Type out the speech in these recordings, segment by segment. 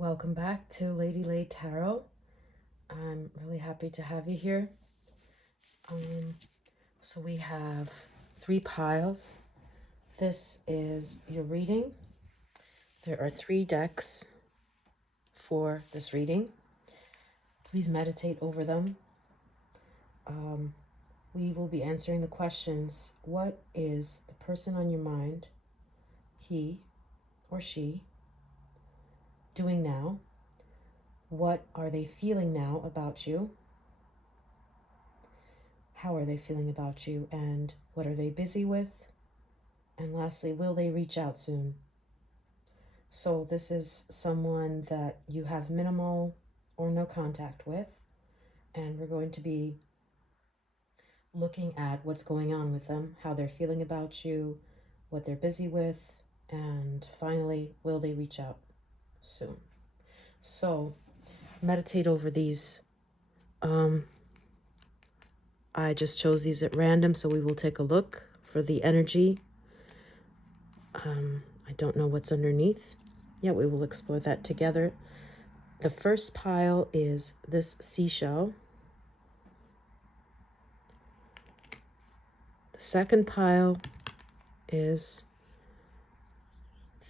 Welcome back to Lady Lay Tarot. I'm really happy to have you here. So we have 3 piles. This is your reading. There are 3 decks for this reading. Please meditate over them. We will be answering the questions. What is the person on your mind, he or she, doing now? What are they feeling now about you? How are they feeling about you? And what are they busy with? And lastly, will they reach out soon? So this is someone that you have minimal or no contact with. And we're going to be looking at what's going on with them, how they're feeling about you, what they're busy with, and finally, will they reach out soon? So meditate over these. I just chose these at random, so we will take a look for the energy. I don't know what's underneath. Yeah, we will explore that together. The first pile is this seashell. The second pile is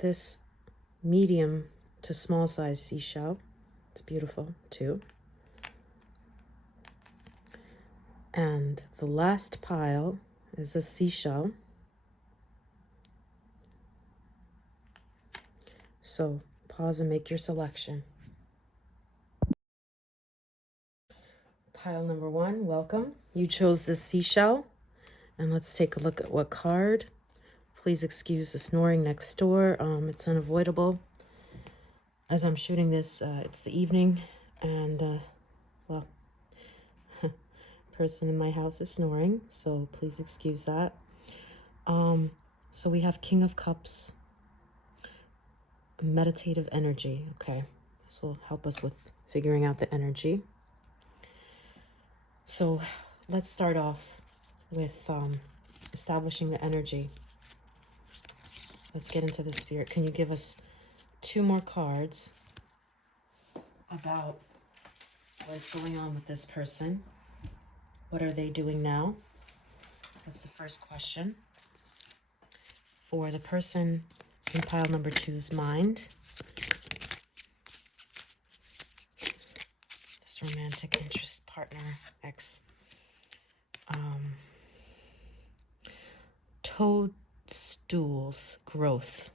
this medium to small size seashell. It's beautiful too. And the last pile is a seashell. So pause and make your selection. Pile number 1, welcome. You chose this seashell. And let's take a look at what card. Please excuse the snoring next door. It's unavoidable. As I'm shooting this, it's the evening, and well, person in my house is snoring, so please excuse that. So we have King of Cups, meditative energy. Okay, this will help us with figuring out the energy. So let's start off with establishing the energy. Let's get into the spirit. Can you give us 2 more cards about what's going on with this person? What are they doing now? That's the first question. For the person in pile number 2's mind, this romantic interest, partner, ex. Toadstools, growth.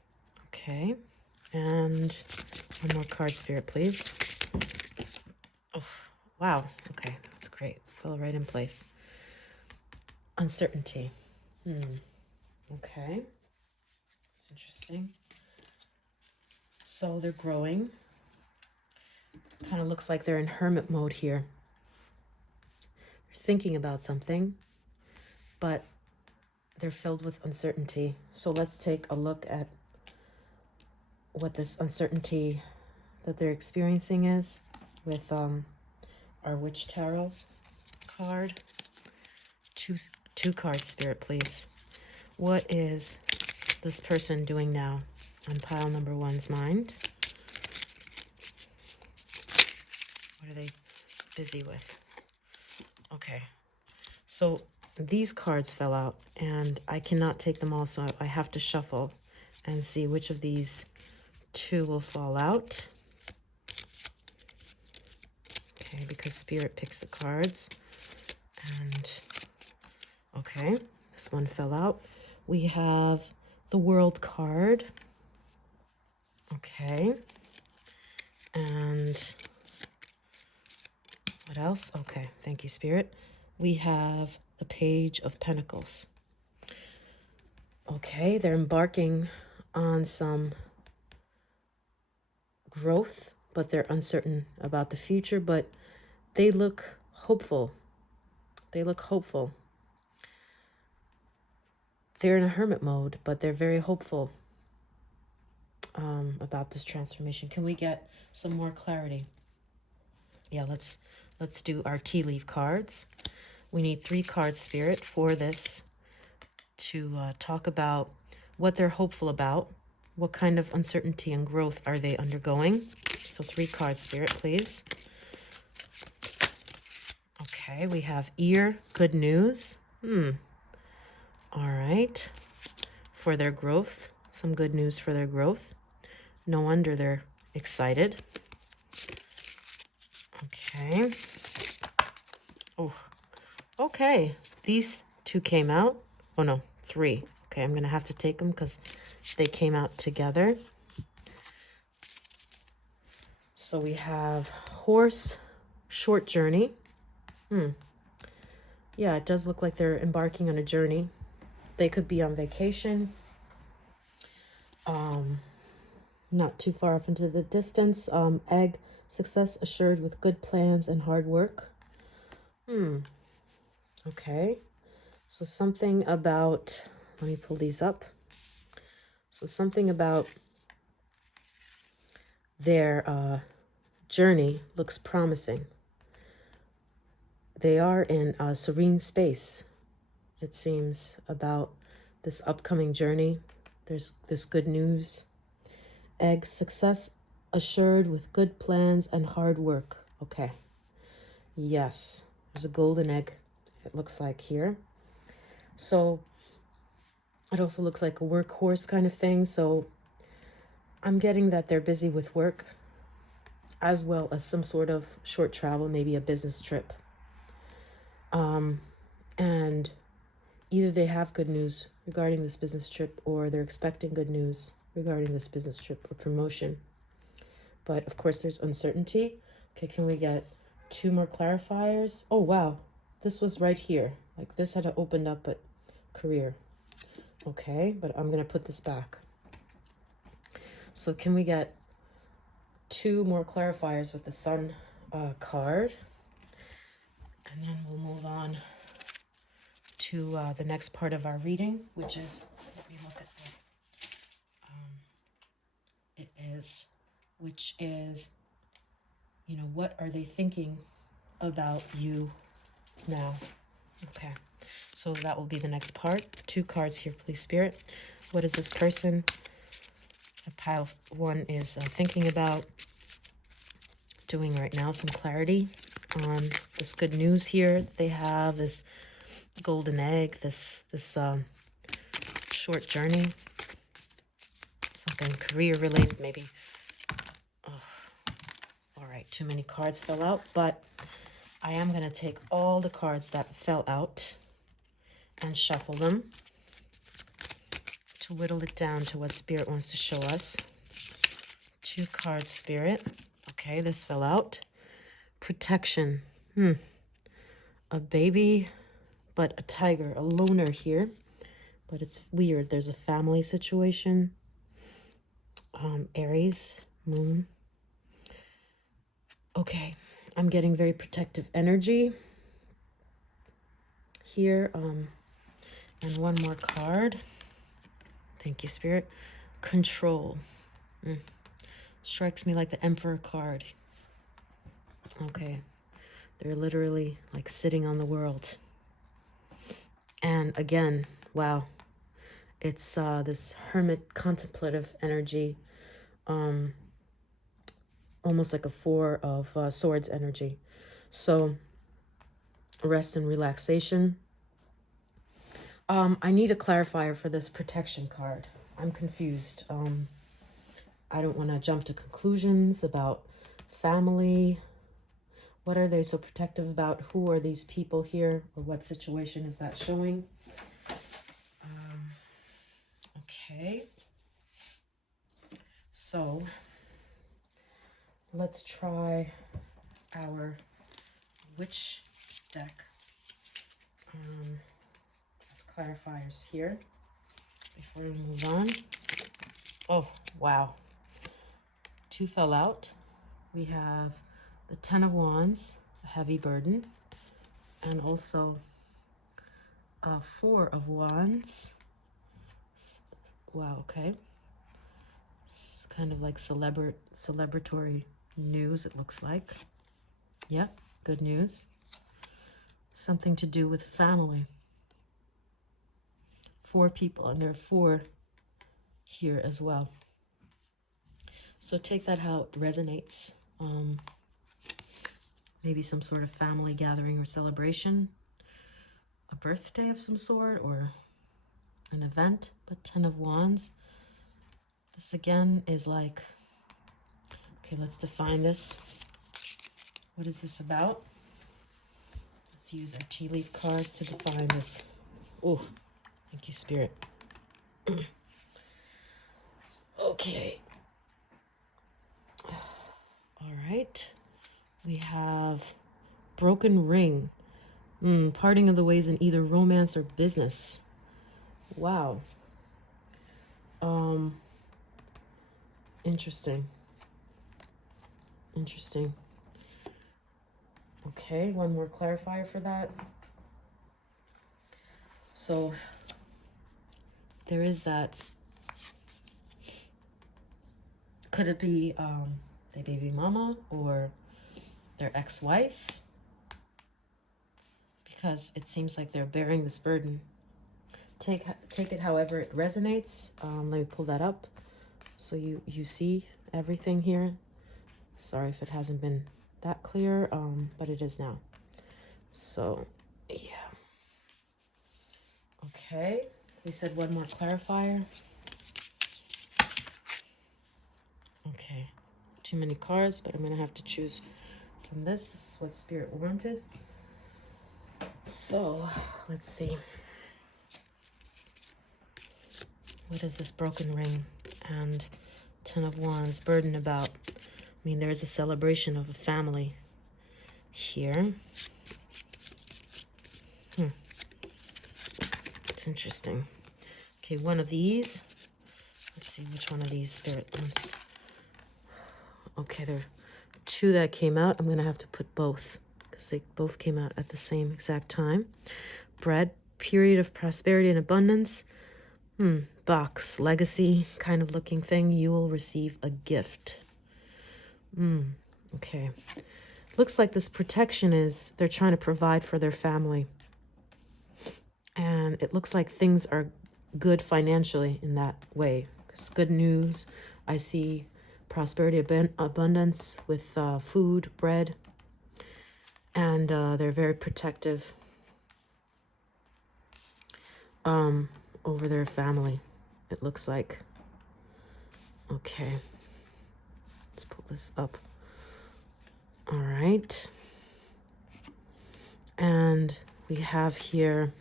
Okay. And 1 more card, Spirit, please. Oh, wow. Okay, that's great. Fell right in place. Uncertainty. Okay. That's interesting. So they're growing. Kind of looks like they're in hermit mode here. They're thinking about something, but they're filled with uncertainty. So let's take a look at what this uncertainty that they're experiencing is with our Witch Tarot card. Two cards, Spirit, please. What is this person doing now on pile number 1's mind? What are they busy with? Okay, so these cards fell out and I cannot take them all, so I have to shuffle and see which of these 2 will fall out. Okay, because Spirit picks the cards. And okay, this one fell out. We have the World card. Okay. And what else? Okay, thank you, Spirit. We have the Page of Pentacles. Okay, they're embarking on some growth, but they're uncertain about the future, but they look hopeful. They look hopeful. They're in a hermit mode, but they're very hopeful about this transformation. Can we get some more clarity? Yeah, let's do our tea leaf cards. We need 3 cards, Spirit, for this to talk about what they're hopeful about. What kind of uncertainty and growth are they undergoing? So 3 cards, Spirit, please. Okay, we have ear, good news. All right. For their growth. Some good news for their growth. No wonder they're excited. Okay. Oh, okay. These 2 came out. Oh, no, 3. Okay, I'm going to have to take them because they came out together. So we have horse, short journey. Yeah, it does look like they're embarking on a journey. They could be on vacation. Not too far off into the distance. Egg, success assured with good plans and hard work. Okay. So something about, let me pull these up. So something about their journey looks promising. They are in a serene space, it seems, about this upcoming journey. There's this good news. Egg, success assured with good plans and hard work. Okay. Yes. There's a golden egg, it looks like here. So it also looks like a workhorse kind of thing. So I'm getting that they're busy with work as well as some sort of short travel, maybe a business trip. And either they have good news regarding this business trip or they're expecting good news regarding this business trip or promotion. But of course there's uncertainty. Okay, can we get 2 more clarifiers? Oh, wow. This was right here. Like this had opened up at career. Okay, but I'm going to put this back. So can we get 2 more clarifiers with the Sun card? And then we'll move on to the next part of our reading, which is, let me look at which is, you know, what are they thinking about you now? Okay, so that will be the next part. 2 cards here, please, Spirit. What is this person? A pile 1 is thinking about doing right now. Some clarity on this good news here. They have this golden egg, this short journey, something career related, maybe. All right, too many cards fell out, but I am going to take all the cards that fell out and shuffle them to whittle it down to what Spirit wants to show us. 2 cards, Spirit. Okay, this fell out. Protection. A baby, but a tiger, a loner here. But it's weird. There's a family situation. Aries, moon. Okay, I'm getting very protective energy here. And 1 more card. Thank you, Spirit. Control. Strikes me like the Emperor card. Okay, they're literally like sitting on the world. And again, wow, it's this hermit contemplative energy, almost like a 4 of swords energy. So rest and relaxation. I need a clarifier for this protection card. I'm confused. I don't want to jump to conclusions about family. What are they so protective about? Who are these people here? Or what situation is that showing? Okay. So let's try our witch deck as clarifiers here before we move on. Oh, wow. 2 fell out. We have the 10 of Wands, a heavy burden, and also 4 of Wands. Wow, okay. It's kind of like celebratory news, it looks like. Yep, good news. Something to do with family. 4 people, and there are 4 here as well. So take that how it resonates. Maybe some sort of family gathering or celebration, a birthday of some sort, or an event. But 10 of Wands. This again is like, okay, let's define this. What is this about? Let's use our tea leaf cards to define this. Oh, thank you, Spirit. Okay. All right. We have broken ring. Parting of the ways in either romance or business. Wow. Interesting. Interesting. Okay, one more clarifier for that. So there is that. Could it be their baby mama or their ex-wife? Because it seems like they're bearing this burden. Take it however it resonates. Let me pull that up so you see everything here. Sorry if it hasn't been that clear, but it is now. So, yeah. Okay, we said one more clarifier. Okay, too many cards, but I'm gonna have to choose from this. This is what Spirit wanted. So, let's see. What is this broken ring and 10 of Wands burden about? I mean, there is a celebration of a family here. It's interesting. Okay, one of these. Let's see which one of these Spirit wants. Okay, there are two that came out. I'm going to have to put both because they both came out at the same exact time. Bread, period of prosperity and abundance. Box, legacy kind of looking thing. You will receive a gift. Okay. Looks like this protection is they're trying to provide for their family. And it looks like things are good financially in that way. It's good news. I see prosperity, abundance with food, bread. And they're very protective over their family, it looks like. Okay. Let's pull this up. All right. And we have here,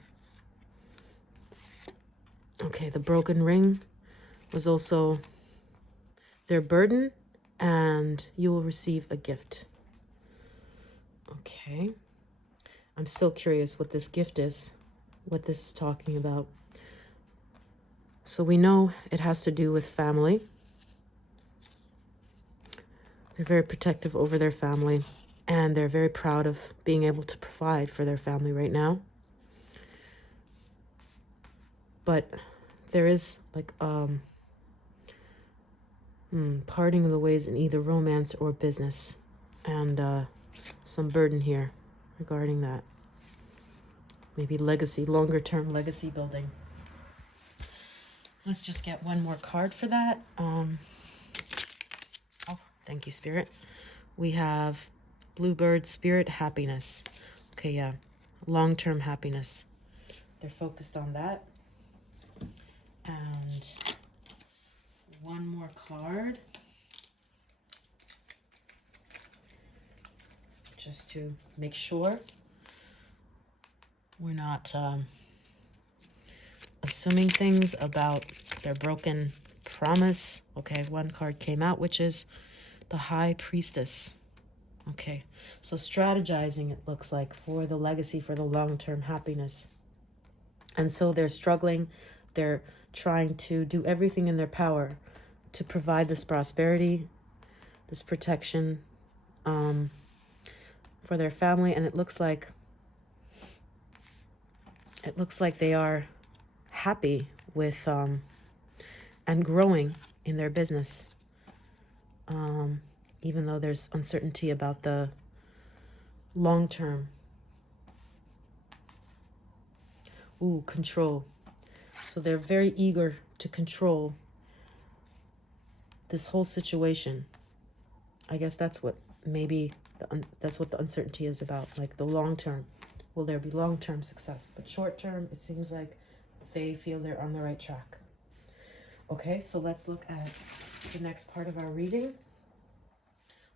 okay, the broken ring was also their burden, and you will receive a gift. Okay. I'm still curious what this gift is, what this is talking about. So we know it has to do with family. They're very protective over their family, and they're very proud of being able to provide for their family right now. But there is like parting of the ways in either romance or business, and some burden here regarding that. Maybe legacy, longer term legacy building. Let's just get one more card for that. Oh, thank you, Spirit. We have Bluebird, Spirit, happiness. Okay, yeah, long-term happiness. They're focused on that. And one more card. Just to make sure we're not assuming things about their broken promise. Okay, one card came out, which is the High Priestess. Okay, so strategizing, it looks like, for the legacy, for the long-term happiness. And so they're struggling. They're trying to do everything in their power to provide this prosperity, this protection for their family. And it looks like they are happy with and growing in their business, even though there's uncertainty about the long term. Ooh, control. So they're very eager to control this whole situation, I guess that's what maybe that's what the uncertainty is about, like the long term. Will there be long-term success? But short term, it seems like they feel they're on the right track. Okay, so let's look at the next part of our reading,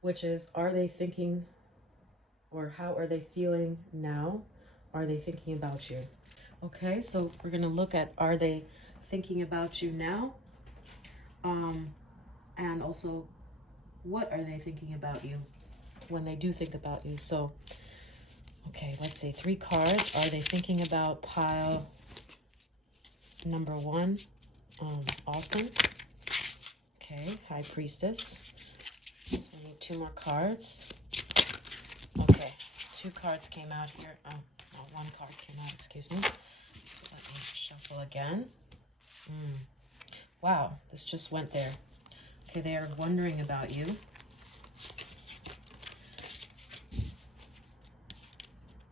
which is, are they thinking, or how are they feeling now? Are they thinking about you? Okay, so we're going to look at, are they thinking about you now? And also, what are they thinking about you when they do think about you? So, okay, let's see, 3 cards. Are they thinking about pile number 1 often? Okay, High Priestess. So I need 2 more cards. Okay, 2 cards came out here. Oh, no, 1 card came out, excuse me. So let me shuffle again. Wow, this just went there. Okay, they are wondering about you.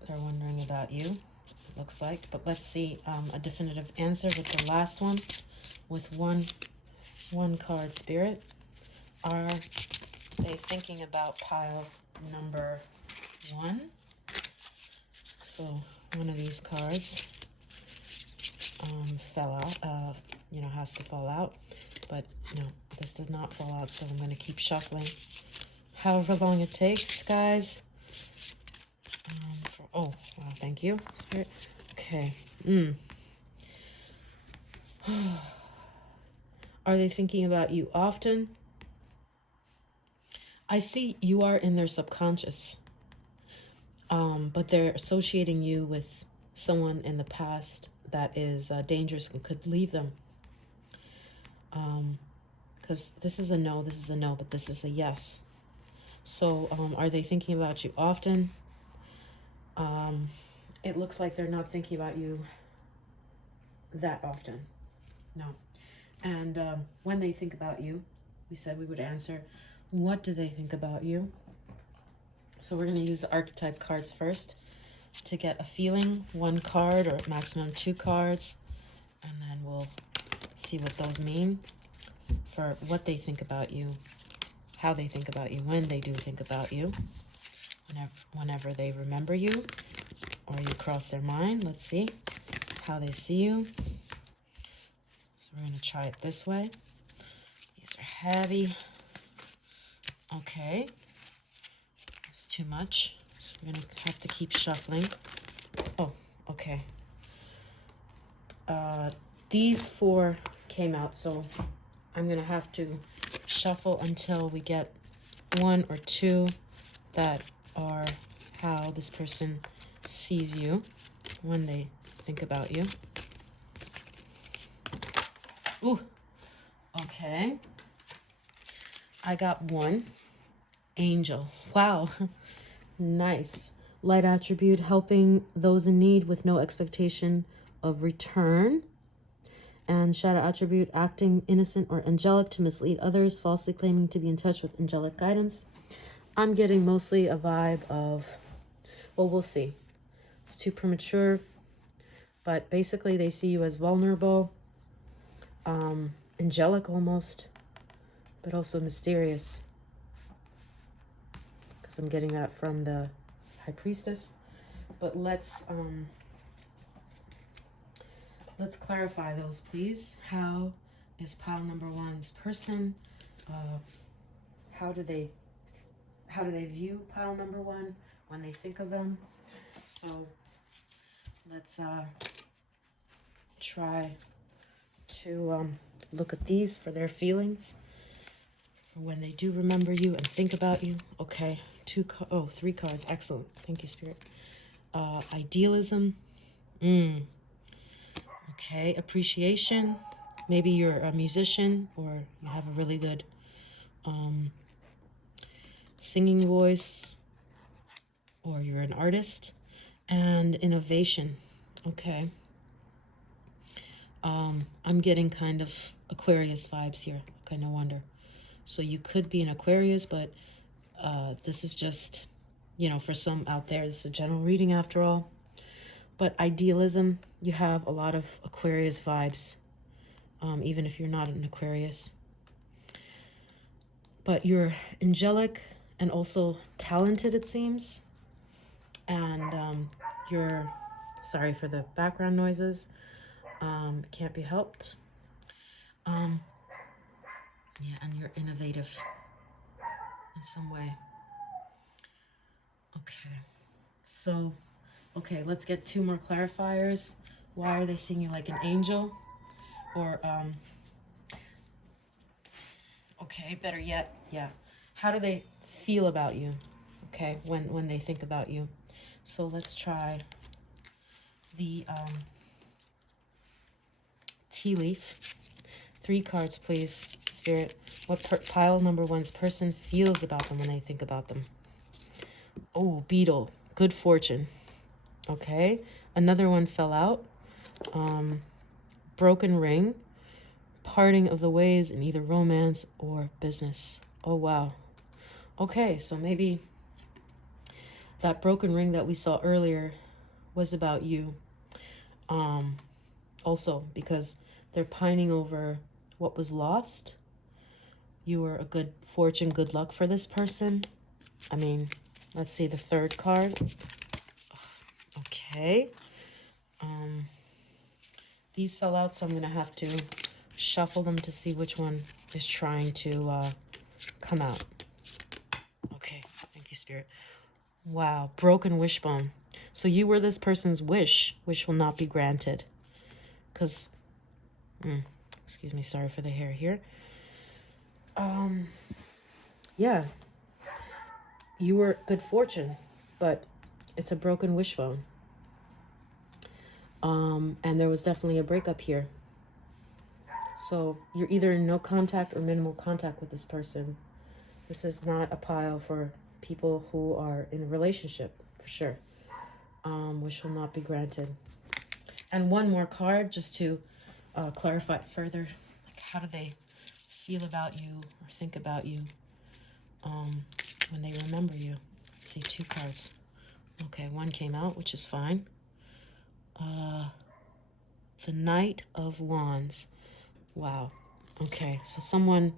They're wondering about you, it looks like. But let's see a definitive answer with the last one, with one card, Spirit. Are they thinking about pile number 1? So one of these cards fell out, has to fall out. But no, this did not fall out, so I'm going to keep shuffling. However long it takes, guys. Oh, wow, thank you, Spirit. Okay. Are they thinking about you often? I see you are in their subconscious, but they're associating you with someone in the past that is dangerous and could leave them. Because this is a no, but this is a yes. So are they thinking about you often? It looks like they're not thinking about you that often. No. And when they think about you, we said we would answer, what do they think about you? So we're going to use the archetype cards first to get a feeling. 1 card or maximum 2 cards. And then we'll see what those mean for what they think about you, how they think about you, when they do think about you, whenever they remember you or you cross their mind. Let's see how they see you. So we're going to try it this way. These are heavy. Okay. It's too much. So we're going to have to keep shuffling. Oh, okay. These 4 came out, so I'm going to have to shuffle until we get 1 or 2 that are how this person sees you when they think about you. Ooh, okay. I got 1. Angel. Wow. Nice. Light attribute, helping those in need with no expectation of return. And shadow attribute, acting innocent or angelic to mislead others, falsely claiming to be in touch with angelic guidance. I'm getting mostly a vibe of, well, we'll see. It's too premature, but basically they see you as vulnerable, angelic almost, but also mysterious. Because I'm getting that from the High Priestess. But let's clarify those, please. How is pile number 1's person? How do they view pile number 1 when they think of them? So let's try to look at these for their feelings for when they do remember you and think about you. Okay, 3 cards. Excellent. Thank you, Spirit. Idealism. Okay, appreciation. Maybe you're a musician or you have a really good singing voice, or you're an artist. And innovation. Okay. I'm getting kind of Aquarius vibes here. Okay, no wonder. So you could be an Aquarius, but this is just, for some out there, this is a general reading after all. But idealism, you have a lot of Aquarius vibes, even if you're not an Aquarius. But you're angelic and also talented, it seems. And you're, sorry for the background noises. It can't be helped. Yeah, and you're innovative in some way. Okay. So, okay, let's get 2 more clarifiers. Why are they seeing you like an angel? Or, okay, better yet, yeah. How do they feel about you? Okay, when they think about you. So let's try the tea leaf. 3 cards, please, Spirit. What pile number 1's person feels about them when they think about them? Oh, beetle. Good fortune. Okay. Another one fell out. Broken ring. Parting of the ways in either romance or business. Oh, wow. Okay, so maybe that broken ring that we saw earlier was about you. Also, because they're pining over what was lost. You were a good fortune, good luck for this person. I mean, let's see the 3rd card. Okay. These fell out, so I'm going to have to shuffle them to see which one is trying to come out. Okay, thank you, Spirit. Wow, broken wishbone. So you were this person's wish. Wish will not be granted. Because, excuse me, sorry for the hair here. Yeah. You were good fortune, but it's a broken wishbone. And there was definitely a breakup here. So you're either in no contact or minimal contact with this person. This is not a pile for people who are in a relationship, for sure. Which will not be granted. And one more card, just to clarify further. Like, how do they feel about you or think about you when they remember you? Let's see, 2 cards. Okay, 1 came out, which is fine. The Knight of Wands. Wow. Okay, so someone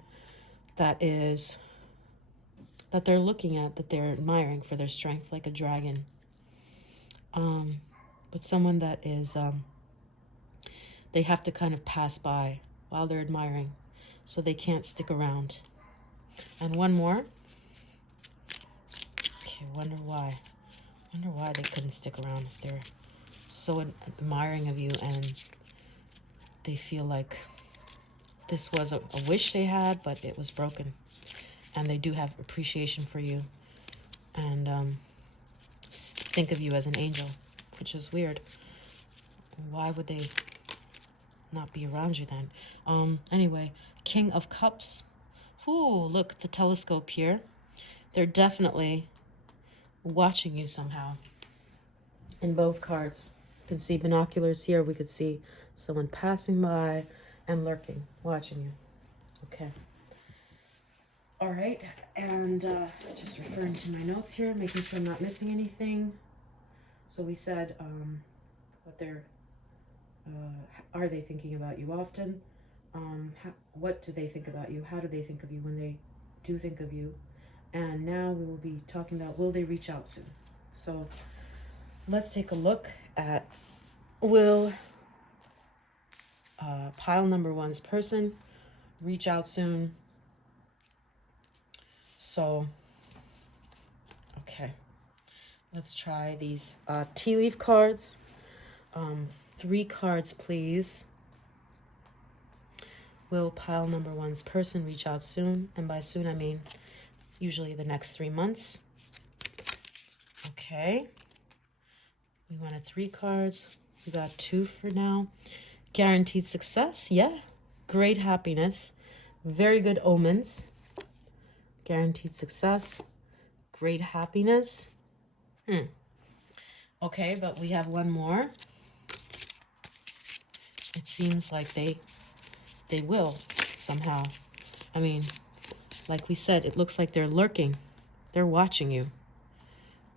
that they're looking at, that they're admiring for their strength, like a dragon. But someone that is, they have to kind of pass by while they're admiring, so they can't stick around. And 1 more. Okay, wonder why. Wonder why they couldn't stick around if they're so admiring of you and they feel like this was a wish they had, but it was broken. And they do have appreciation for you and think of you as an angel, which is weird. Why would they not be around you then? Anyway, King of Cups. Ooh, look, the telescope here. They're definitely watching you somehow. In both cards, you can see binoculars here. We could see someone passing by and lurking, watching you. Okay. All right, and just referring to my notes here, making sure I'm not missing anything. So we said, what they're, are they thinking about you often? What do they think about you? How do they think of you when they do think of you? And now we will be talking about, will they reach out soon? So let's take a look at, will pile number 1's person reach out soon? So, okay, let's try these tea leaf cards. 3 cards, please. Will pile number 1's person reach out soon? And by soon, I mean usually the next 3 months. Okay. We wanted 3 cards. We got 2 for now. Guaranteed success. Yeah. Great happiness. Very good omens. Guaranteed success. Great happiness. Okay, but we have 1 more. It seems like they will somehow. I mean, like we said, it looks like they're lurking. They're watching you.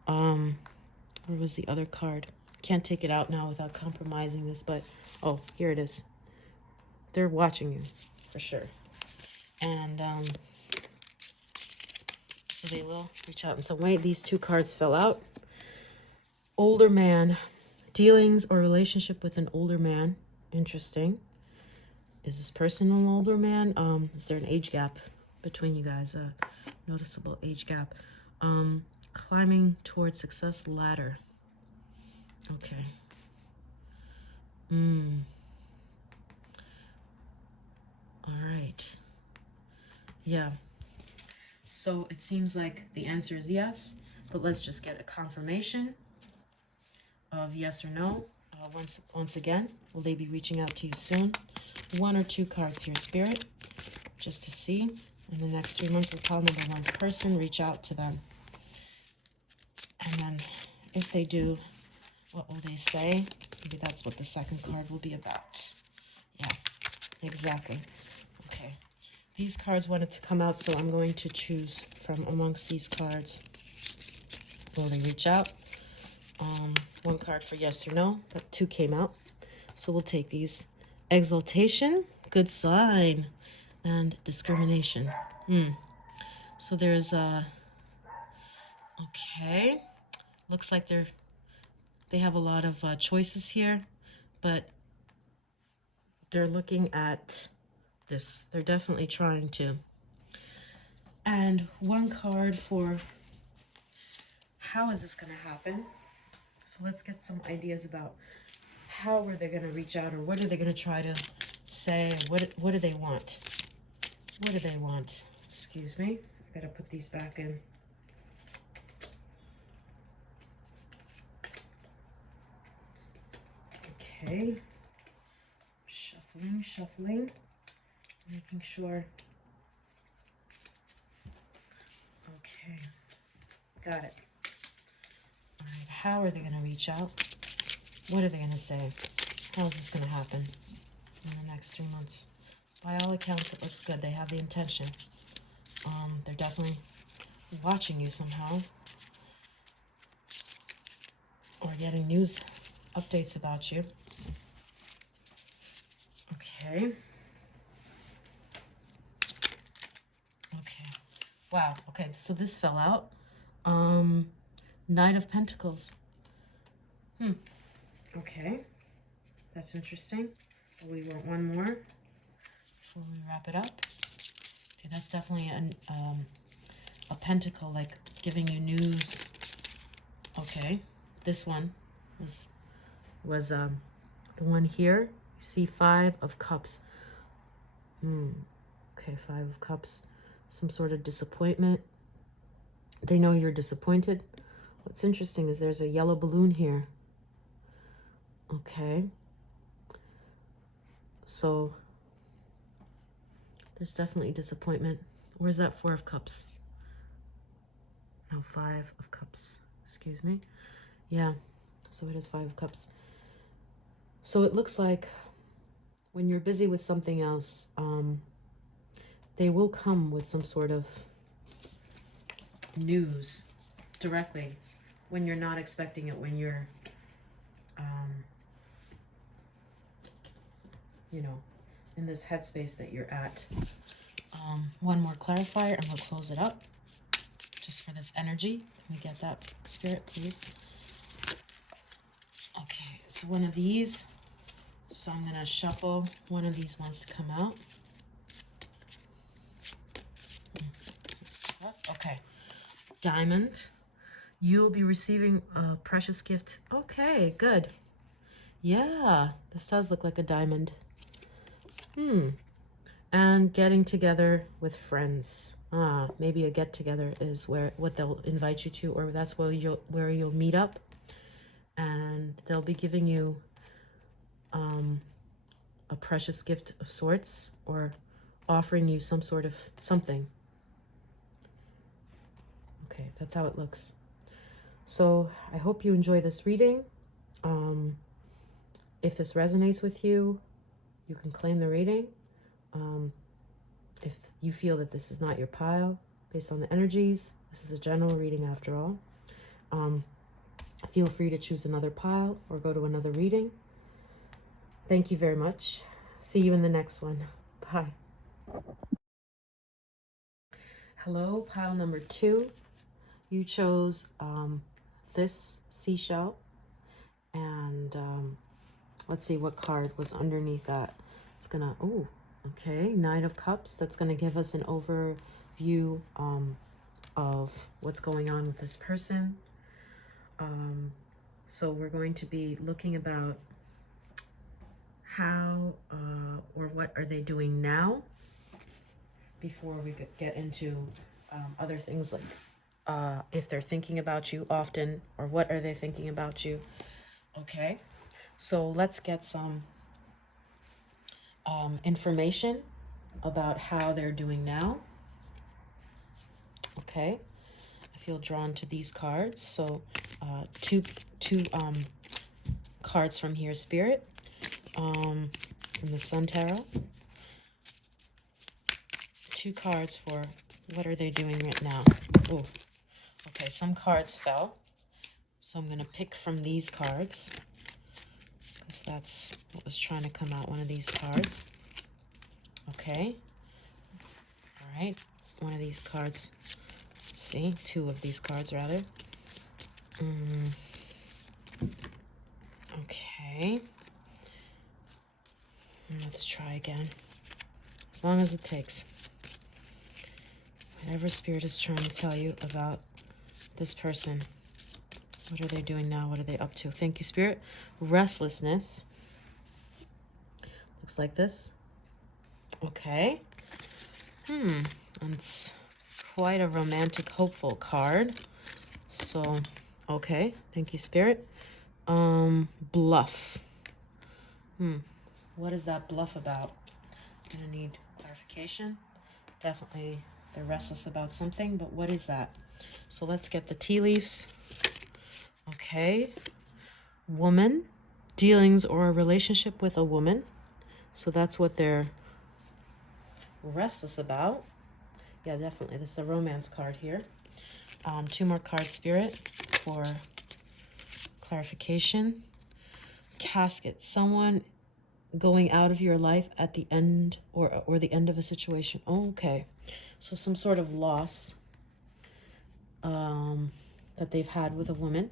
Where was the other card? Can't take it out now without compromising this, but oh, here it is. They're watching you for sure. And So they will reach out in some way. These two cards fell out. Older man. Dealings or relationship with an older man. Interesting. Is this person an older man? Is there an age gap between you guys? A noticeable age gap. Climbing towards success ladder. Okay. All right. Yeah. So it seems like the answer is yes, but let's just get a confirmation of yes or no. Once again, will they be reaching out to you soon? 1 or 2 cards here, Spirit, just to see. In the next 3 months, we'll call number 1's person, reach out to them. And then if they do, what will they say? Maybe that's what the second card will be about. Yeah, exactly. Okay. These cards wanted to come out, so I'm going to choose from amongst these cards. Will they reach out? 1 card for yes or no, but 2 came out. So we'll take these. Exaltation, good sign. And discrimination. So there's okay. Looks like they have a lot of choices here, but they're looking at this. They're definitely trying to. And 1 card for how is this going to happen? So let's get some ideas about how are they going to reach out, or what are they going to try to say? What do they want? What do they want? Excuse me. I got to put these back in. Okay. Shuffling. Making sure. Okay. Got it. All right. How are they going to reach out? What are they going to say? How is this going to happen in the next 3 months? By all accounts, it looks good. They have the intention. They're definitely watching you somehow, or getting news updates about you. Okay. Wow. Okay, so this fell out. Knight of Pentacles. Okay. That's interesting. We want 1 more before we wrap it up. Okay, that's definitely a pentacle, like giving you news. Okay, this one was the one here. See, 5 of Cups. Okay, 5 of Cups. Some sort of disappointment. They know you're disappointed. What's interesting is there's a yellow balloon here. Okay. So there's definitely disappointment. Where's that 4 of Cups? No, 5 of Cups. Excuse me. Yeah. So it is 5 of Cups. So it looks like when you're busy with something else, they will come with some sort of news directly when you're not expecting it, when you're, you know, in this headspace that you're at. 1 more clarifier and we'll close it up just for this energy. Can we get that, Spirit, please? Okay, so 1 of these. So I'm going to shuffle. 1 of these wants to come out. Okay. Diamond. You'll be receiving a precious gift. Okay, good. Yeah, this does look like a diamond. And getting together with friends. Maybe a get together is what they'll invite you to, or that's where you'll meet up, and they'll be giving you a precious gift of sorts, or offering you some sort of something. Okay, that's how it looks. So I hope you enjoy this reading. If this resonates with you, you can claim the reading. If you feel that this is not your pile, based on the energies, this is a general reading after all. Feel free to choose another pile or go to another reading. Thank you very much. See you in the next one. Bye. Hello, pile number 2. You chose this seashell, and let's see what card was underneath that. It's gonna, oh, okay, Knight of Cups. That's gonna give us an overview of what's going on with this person. So we're going to be looking about how or what are they doing now before we get into other things like if they're thinking about you often, or what are they thinking about you. Okay, so let's get some information about how they're doing now. Okay, I feel drawn to these cards. So two cards from here, Spirit, from the Sun Tarot. 2 cards for what are they doing right now. Oh, okay, some cards fell, so I'm gonna pick from these cards because that's what was trying to come out, one of these cards. Okay, all right, one of these cards. Let's see, 2 of these cards rather. Okay, let's try again, as long as it takes. Whatever Spirit is trying to tell you about this person. What are they doing now? What are they up to? Thank you, Spirit. Restlessness. Looks like this. Okay. And it's quite a romantic, hopeful card. So, okay. Thank you, Spirit. Bluff. What is that bluff about? I'm gonna need clarification. Definitely they're restless about something, but what is that? So let's get the tea leaves. Okay. Woman. Dealings or a relationship with a woman. So that's what they're restless about. Yeah, definitely. This is a romance card here. 2 more cards, Spirit, for clarification. Casket. Someone going out of your life at the end or the end of a situation. Oh, okay. So some sort of loss that they've had with a woman.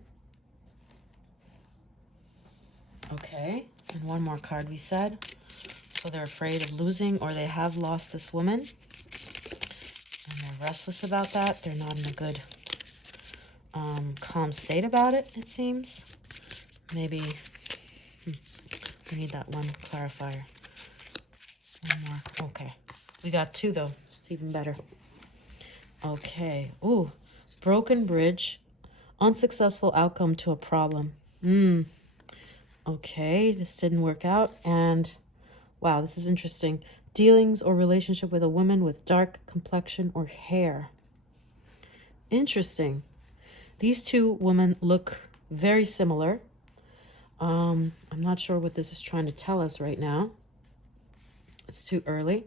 Okay. And 1 more card we said. So they're afraid of losing, or they have lost this woman. And they're restless about that. They're not in a good calm state about it, it seems. Maybe we need that 1 clarifier. 1 more. Okay. We got 2 though. It's even better. Okay. Ooh. Broken bridge. Unsuccessful outcome to a problem. Okay. This didn't work out. And wow, this is interesting. Dealings or relationship with a woman with dark complexion or hair. Interesting. These 2 women look very similar. I'm not sure what this is trying to tell us right now. It's too early.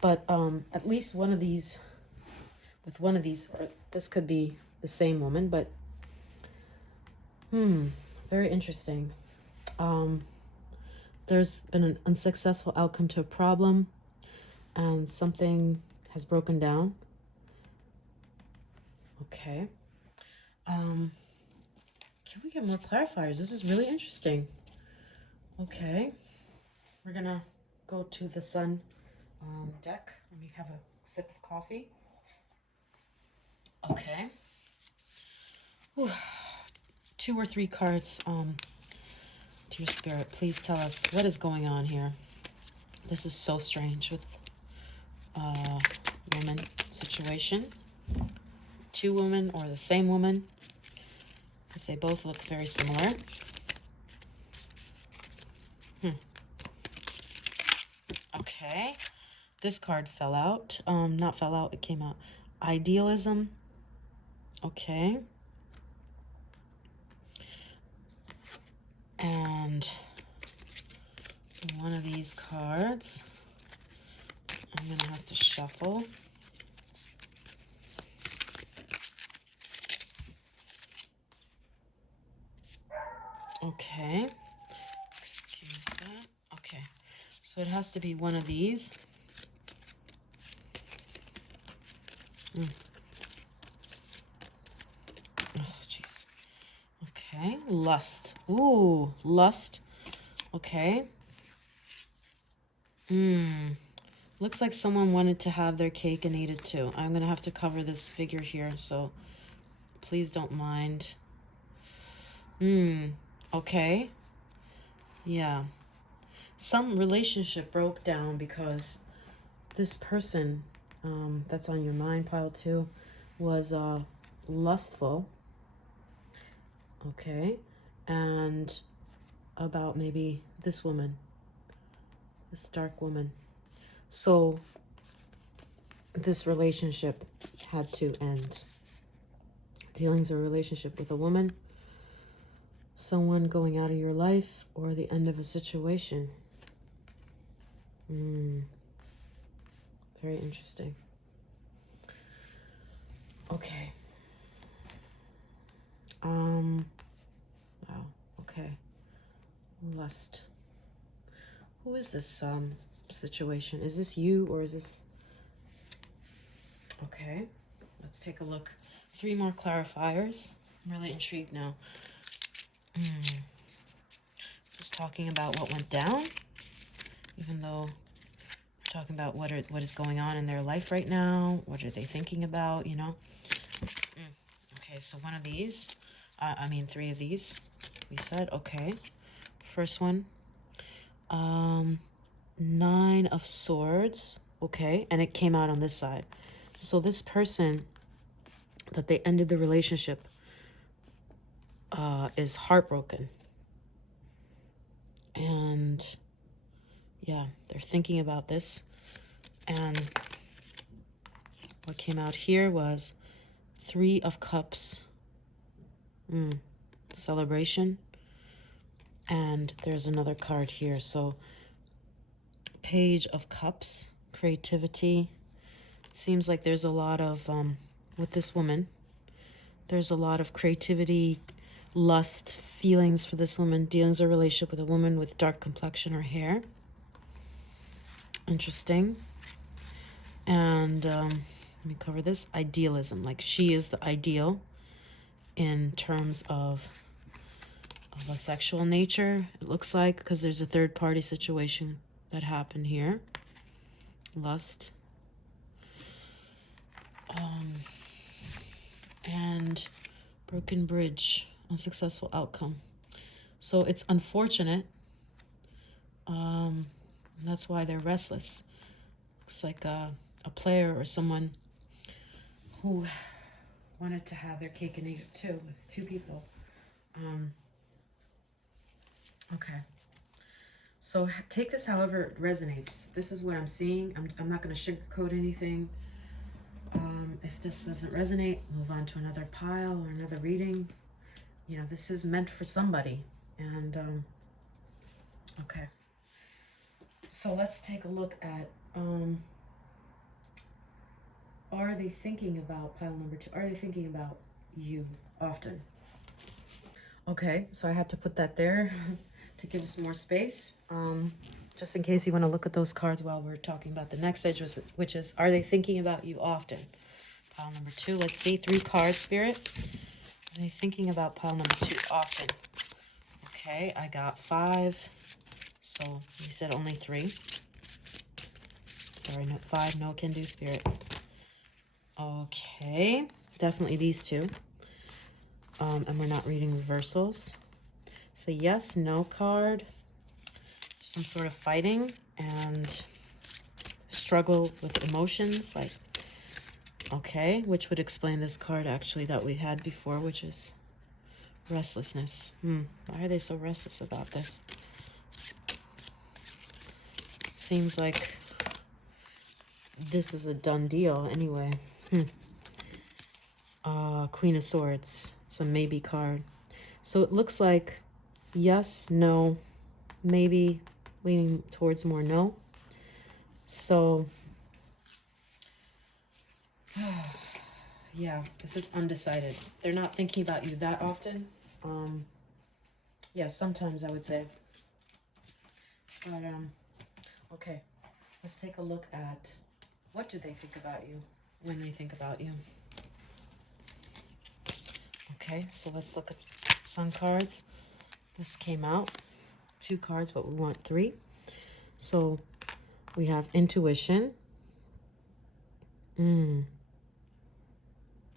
But at least one of these, with one of these, or this could be the same woman, but very interesting. There's been an unsuccessful outcome to a problem, and something has broken down. Okay. Can we get more clarifiers? This is really interesting. Okay. We're gonna go to the Sun deck. Let me have a sip of coffee. Okay. Whew. 2 or 3 cards. Dear Spirit, please tell us what is going on here. This is so strange with woman situation. 2 women or the same woman, because they both look very similar. Okay. This card fell out. Not fell out, it came out. Idealism. Okay. And 1 of these cards, I'm going to have to shuffle. Okay. Excuse that. Okay. So it has to be 1 of these. Oh, jeez. Okay, lust. Ooh, lust. Okay. Looks like someone wanted to have their cake and eat it too. I'm going to have to cover this figure here, so please don't mind. Okay. Yeah. Some relationship broke down because this person that's on your mind pile too was lustful. Okay. And about maybe this woman, this dark woman. So this relationship had to end. Dealings or relationship with a woman, someone going out of your life, or the end of a situation. Very interesting. Okay. Wow. Okay. Lust. Who is this situation? Is this you or is this... Okay. Let's take a look. 3 more clarifiers. I'm really intrigued now. Just talking about what went down, even though we're talking about what is going on in their life right now. What are they thinking about, you know? Okay, so one of these, 3 of these, we said. Okay. First one, 9 of Swords. Okay, and it came out on this side. So this person that they ended the relationship is heartbroken. And yeah, they're thinking about this. And what came out here was 3 of Cups. Celebration. And there's another card here. So Page of Cups, creativity. Seems like there's a lot of, with this woman, there's a lot of creativity, lust, feelings for this woman, dealings or relationship with a woman with dark complexion or hair. Interesting. And let me cover this. Idealism, like she is the ideal in terms of a sexual nature, it looks like, because there's a third-party situation that happened here. Lust. And broken bridge, unsuccessful outcome. So it's unfortunate. That's why they're restless. Looks like a player or someone who wanted to have their cake and eat it too, with 2 people. Okay. So take this however it resonates. This is what I'm seeing. I'm not going to sugarcoat anything. If this doesn't resonate, move on to another pile or another reading. You know, this is meant for somebody. And, okay. So let's take a look at, are they thinking about pile number 2? Are they thinking about you often? Okay, so I had to put that there to give us more space. Just in case you want to look at those cards while we're talking about the next edge, which is, are they thinking about you often? Pile number 2. Let's see, 3 cards, Spirit. Are they thinking about pile number 2 often? Okay, I got 5. So you said only 3. Sorry, no, 5. No can do, Spirit. Okay, definitely these 2. And we're not reading reversals. So yes, no card. Some sort of fighting and struggle with emotions, like, okay, which would explain this card actually that we had before, which is restlessness. Why are they so restless about this? Seems like this is a done deal anyway. Queen of Swords. It's a maybe card. So it looks like yes, no, maybe, leaning towards more no. So yeah, this is undecided. They're not thinking about you that often. Yeah, sometimes I would say. But okay, let's take a look at what do they think about you. when they think about you. Okay, so let's look at Sun cards. This came out 2 cards, but we want 3. So we have intuition.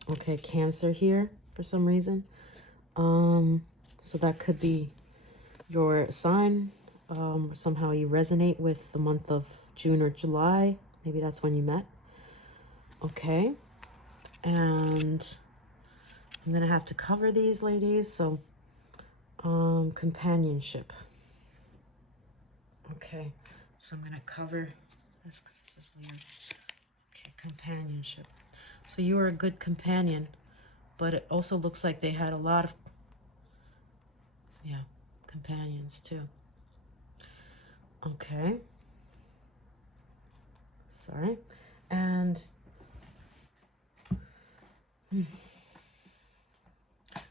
Okay, Cancer here for some reason. So that could be your sign. Somehow you resonate with the month of June or July. Maybe that's when you met. Okay. And I'm going to have to cover these, ladies. So, companionship. Okay. So I'm going to cover this because this is weird. Okay, companionship. So you were a good companion, but it also looks like they had a lot of, companions too. Okay. Sorry. And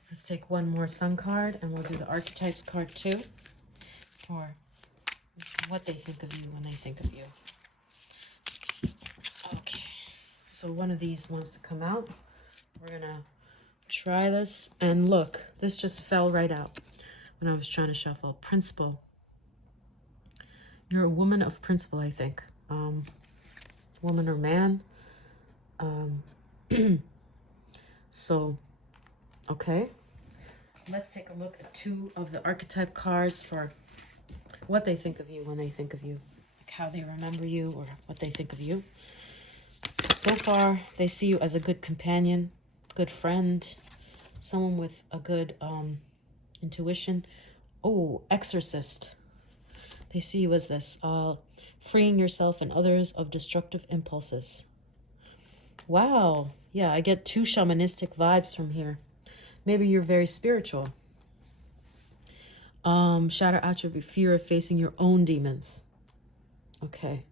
let's take one more Sun card, and we'll do the Archetypes card too, for what they think of you when they think of you. Okay. So one of these wants to come out. We're gonna try this, and look, this just fell right out when I was trying to shuffle. Principle. You're a woman of principle, I think. Woman or man. So, okay. Let's take a look at 2 of the archetype cards for what they think of you when they think of you. Like how they remember you or what they think of you. So far, they see you as a good companion, good friend, someone with a good intuition. Oh, exorcist. They see you as this, freeing yourself and others of destructive impulses. Wow. Yeah, I get 2 shamanistic vibes from here. Maybe you're very spiritual. Shadow attribute, fear of facing your own demons. Okay.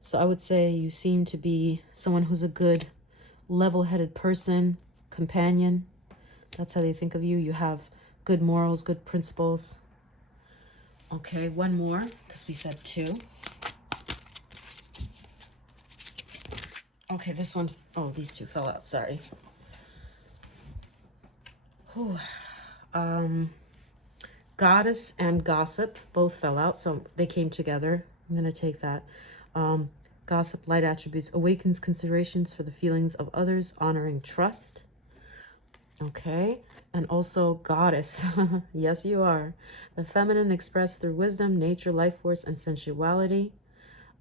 So I would say you seem to be someone who's a good, level-headed person, companion. That's how they think of you. You have good morals, good principles. Okay, one more, because we said 2. Okay, this one, oh, these 2 fell out, sorry. Whew. Goddess and gossip both fell out, so they came together. I'm going to take that. Gossip, light attributes, awakens considerations for the feelings of others, honoring trust. Okay, and also goddess. Yes, you are. The feminine expressed through wisdom, nature, life force, and sensuality.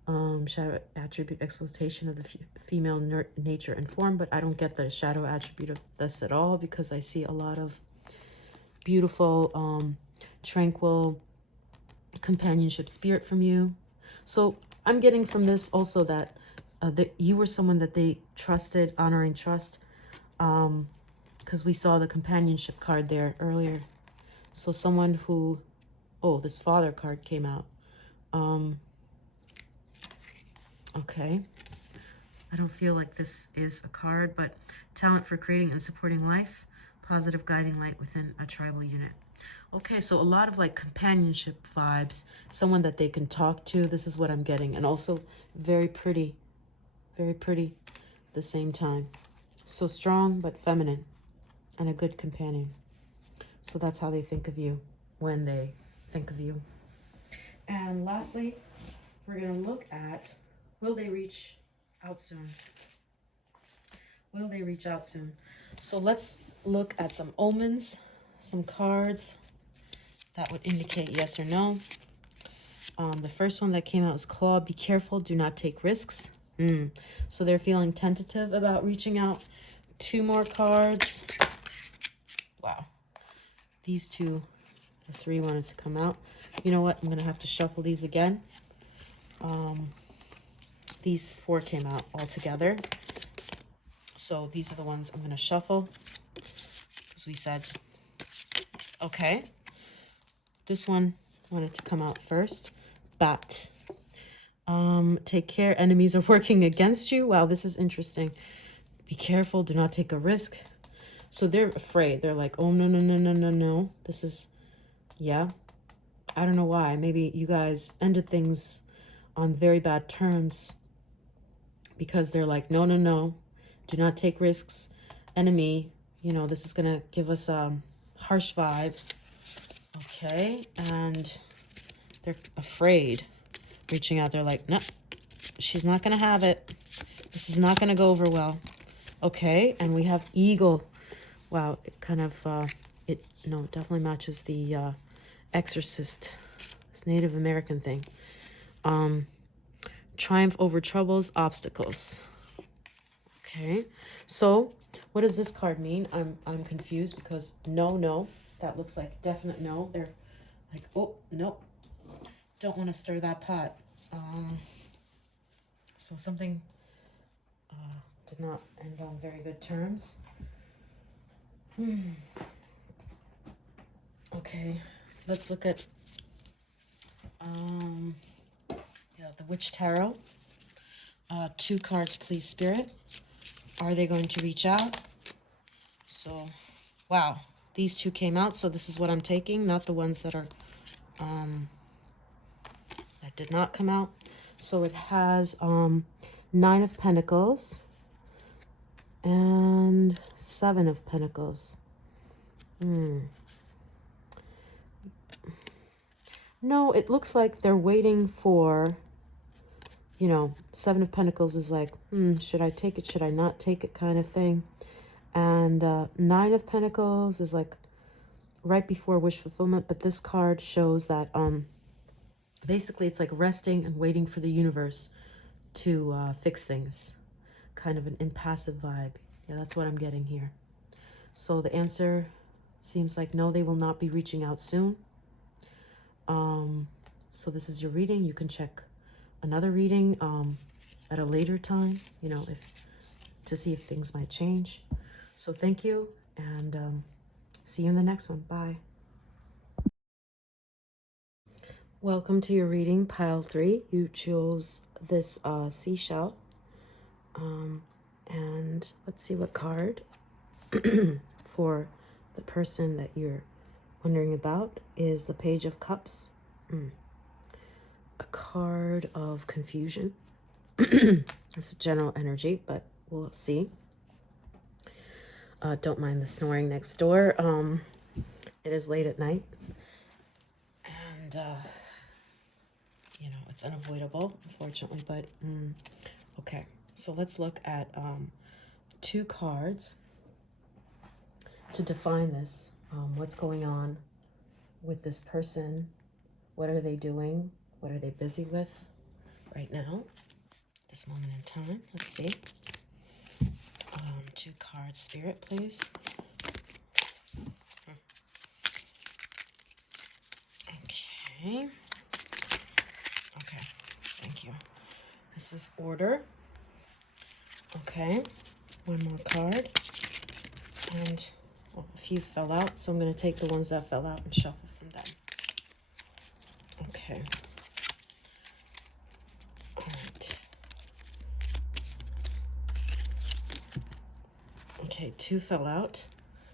Shadow attribute, exploitation of the female nature and form, but I don't get the shadow attribute of this at all because I see a lot of beautiful, tranquil companionship spirit from you. So I'm getting from this also that you were someone that they trusted, honoring trust, because we saw the companionship card there earlier. So someone who, oh, this father card came out. Okay. I don't feel like this is a card, but talent for creating and supporting life, positive guiding light within a tribal unit. Okay, so a lot of like companionship vibes, someone that they can talk to. This is what I'm getting. And also very pretty at the same time. So strong, but feminine and a good companion. So that's how they think of you when they think of you. And lastly, we're going to look at, will they reach out soon? Will they reach out soon? So let's look at some omens, some cards that would indicate yes or no. The first one that came out is Claw. Be careful. Do not take risks. So they're feeling tentative about reaching out. 2 more cards. Wow. These 2 or 3 wanted to come out. You know what? I'm going to have to shuffle these again. These 4 came out all together. So these are the ones I'm going to shuffle. As we said. Okay. This one wanted to come out first. Bat. Take care. Enemies are working against you. Wow, this is interesting. Be careful. Do not take a risk. So they're afraid. They're like, oh, no. This is, yeah. I don't know why. Maybe you guys ended things on very bad terms because they're like, no. Do not take risks. Enemy, you know, this is going to give us a harsh vibe. Okay, and they're afraid. Reaching out, they're like, no, she's not going to have it. This is not going to go over well. Okay, and we have eagle. Wow, it kind of, it definitely matches the exorcist, this Native American thing. Triumph over troubles, obstacles. Okay, so what does this card mean? I'm confused because no, that looks like definite no. They're like, oh, nope, don't want to stir that pot. So something did not end on very good terms. Okay, let's look at the Witch Tarot. 2 cards, please, Spirit. Are they going to reach out? So, wow, these 2 came out, so this is what I'm taking, not the ones that are that did not come out. So it has 9 of Pentacles and 7 of Pentacles. No, it looks like they're waiting for, you know, 7 of Pentacles is like, should I take it? Should I not take it kind of thing? And 9 of Pentacles is like right before wish fulfillment. But this card shows that basically it's like resting and waiting for the universe to fix things. Kind of an impassive vibe. Yeah, that's what I'm getting here. So the answer seems like no, they will not be reaching out soon. So this is your reading. You can check another reading at a later time, you know, to see if things might change. So thank you, and see you in the next one. Bye. Welcome to your reading, pile 3. You chose this seashell. And let's see what card for the person that you're wondering about is the Page of Cups. A card of confusion. It's a general energy, but we'll see. Don't mind the snoring next door. It is late at night, and you know, it's unavoidable, unfortunately, but okay. So let's look at 2 cards to define this. What's going on with this person? What are they doing? What are they busy with right now, this moment in time? Let's see. 2 cards, Spirit, please. Okay. Okay, thank you. This is order. Okay, 1 more card. And well, a few fell out, so I'm going to take the ones that fell out and shuffle from them. Okay. All right. Okay, 2 fell out.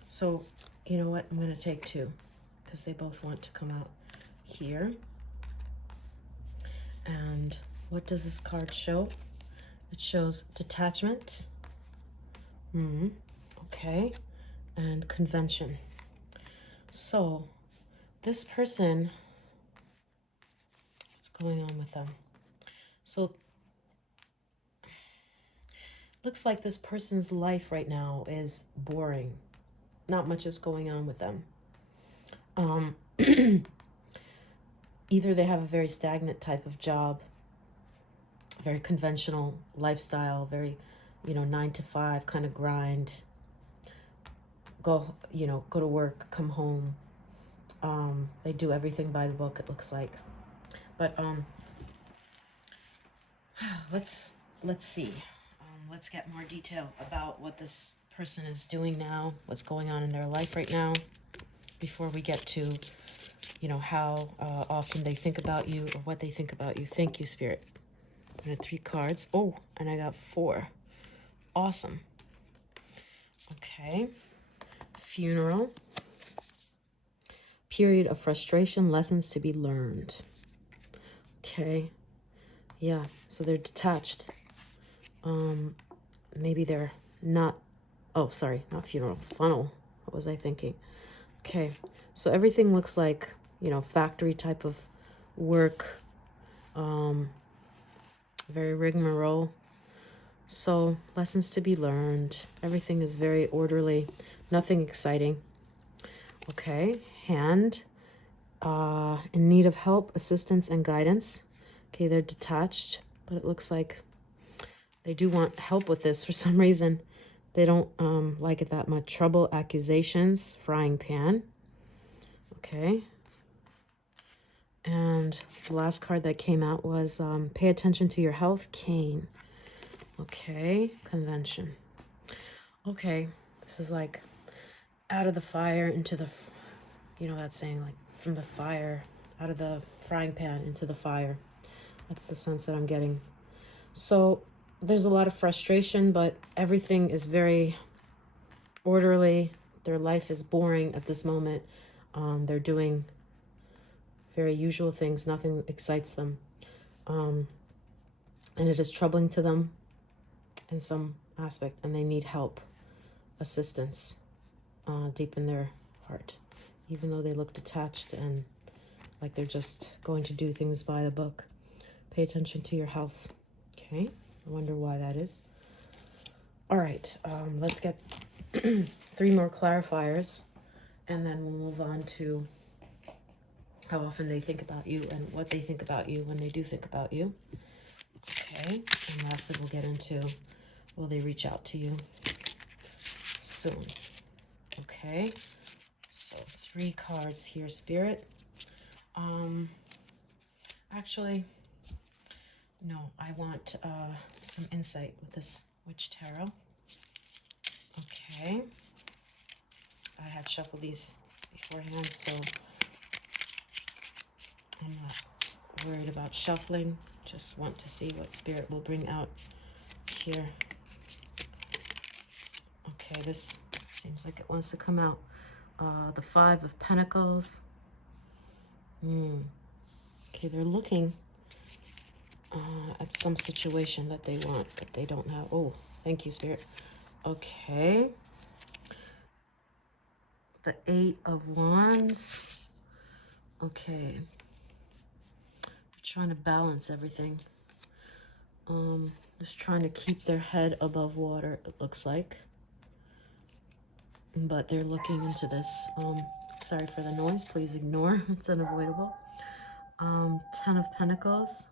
So, you know what? I'm going to take 2 because they both want to come out here. And what does this card show? It shows detachment. Okay. And convention. So, this person, what's going on with them? So, looks like this person's life right now is boring. Not much is going on with them. Either they have a very stagnant type of job, very conventional lifestyle, very, you know, 9 to 5 kind of grind. Go to work, come home. They do everything by the book, it looks like. But let's see. Let's get more detail about what this person is doing now, what's going on in their life right now, before we get to, you know, how often they think about you or what they think about you. Thank you, Spirit. I had 3 cards. Oh, and I got 4. Awesome. Okay. Funeral. Period of frustration, lessons to be learned. Okay. Yeah, so they're detached. Maybe they're not, oh, sorry, not funeral, funnel. What was I thinking? Okay, so everything looks like, you know, factory type of work, very rigmarole. So lessons to be learned. Everything is very orderly, nothing exciting. Okay, hand, in need of help, assistance, and guidance. Okay, they're detached, but it looks like they do want help with this for some reason. They don't like it that much. Trouble, accusations, frying pan. Okay. And the last card that came out was pay attention to your health, cane. Okay, convention. Okay, this is like out of the fire into the, you know that saying, like from the fire, out of the frying pan into the fire. That's the sense that I'm getting. So there's a lot of frustration, but everything is very orderly. Their life is boring at this moment. They're doing very usual things. Nothing excites them. And it is troubling to them in some aspect, and they need help, assistance, deep in their heart, even though they look detached and like they're just going to do things by the book. Pay attention to your health. Okay, I wonder why that is. All right, let's get 3 more clarifiers, and then we'll move on to how often they think about you and what they think about you when they do think about you. Okay, and lastly, we'll get into, will they reach out to you soon? Okay, so 3 cards here, Spirit. Actually, no, I want some insight with this Witch Tarot. Okay, I had shuffled these beforehand, so I'm not worried about shuffling. Just want to see what Spirit will bring out here. Okay, this seems like it wants to come out. The 5 of Pentacles. Okay, they're looking at some situation that they want, but they don't have. Oh, thank you, Spirit. Okay. The 8 of Wands. Okay. Trying to balance everything. Just trying to keep their head above water, it looks like. But they're looking into this. Sorry for the noise. Please ignore. It's unavoidable. 10 of Pentacles.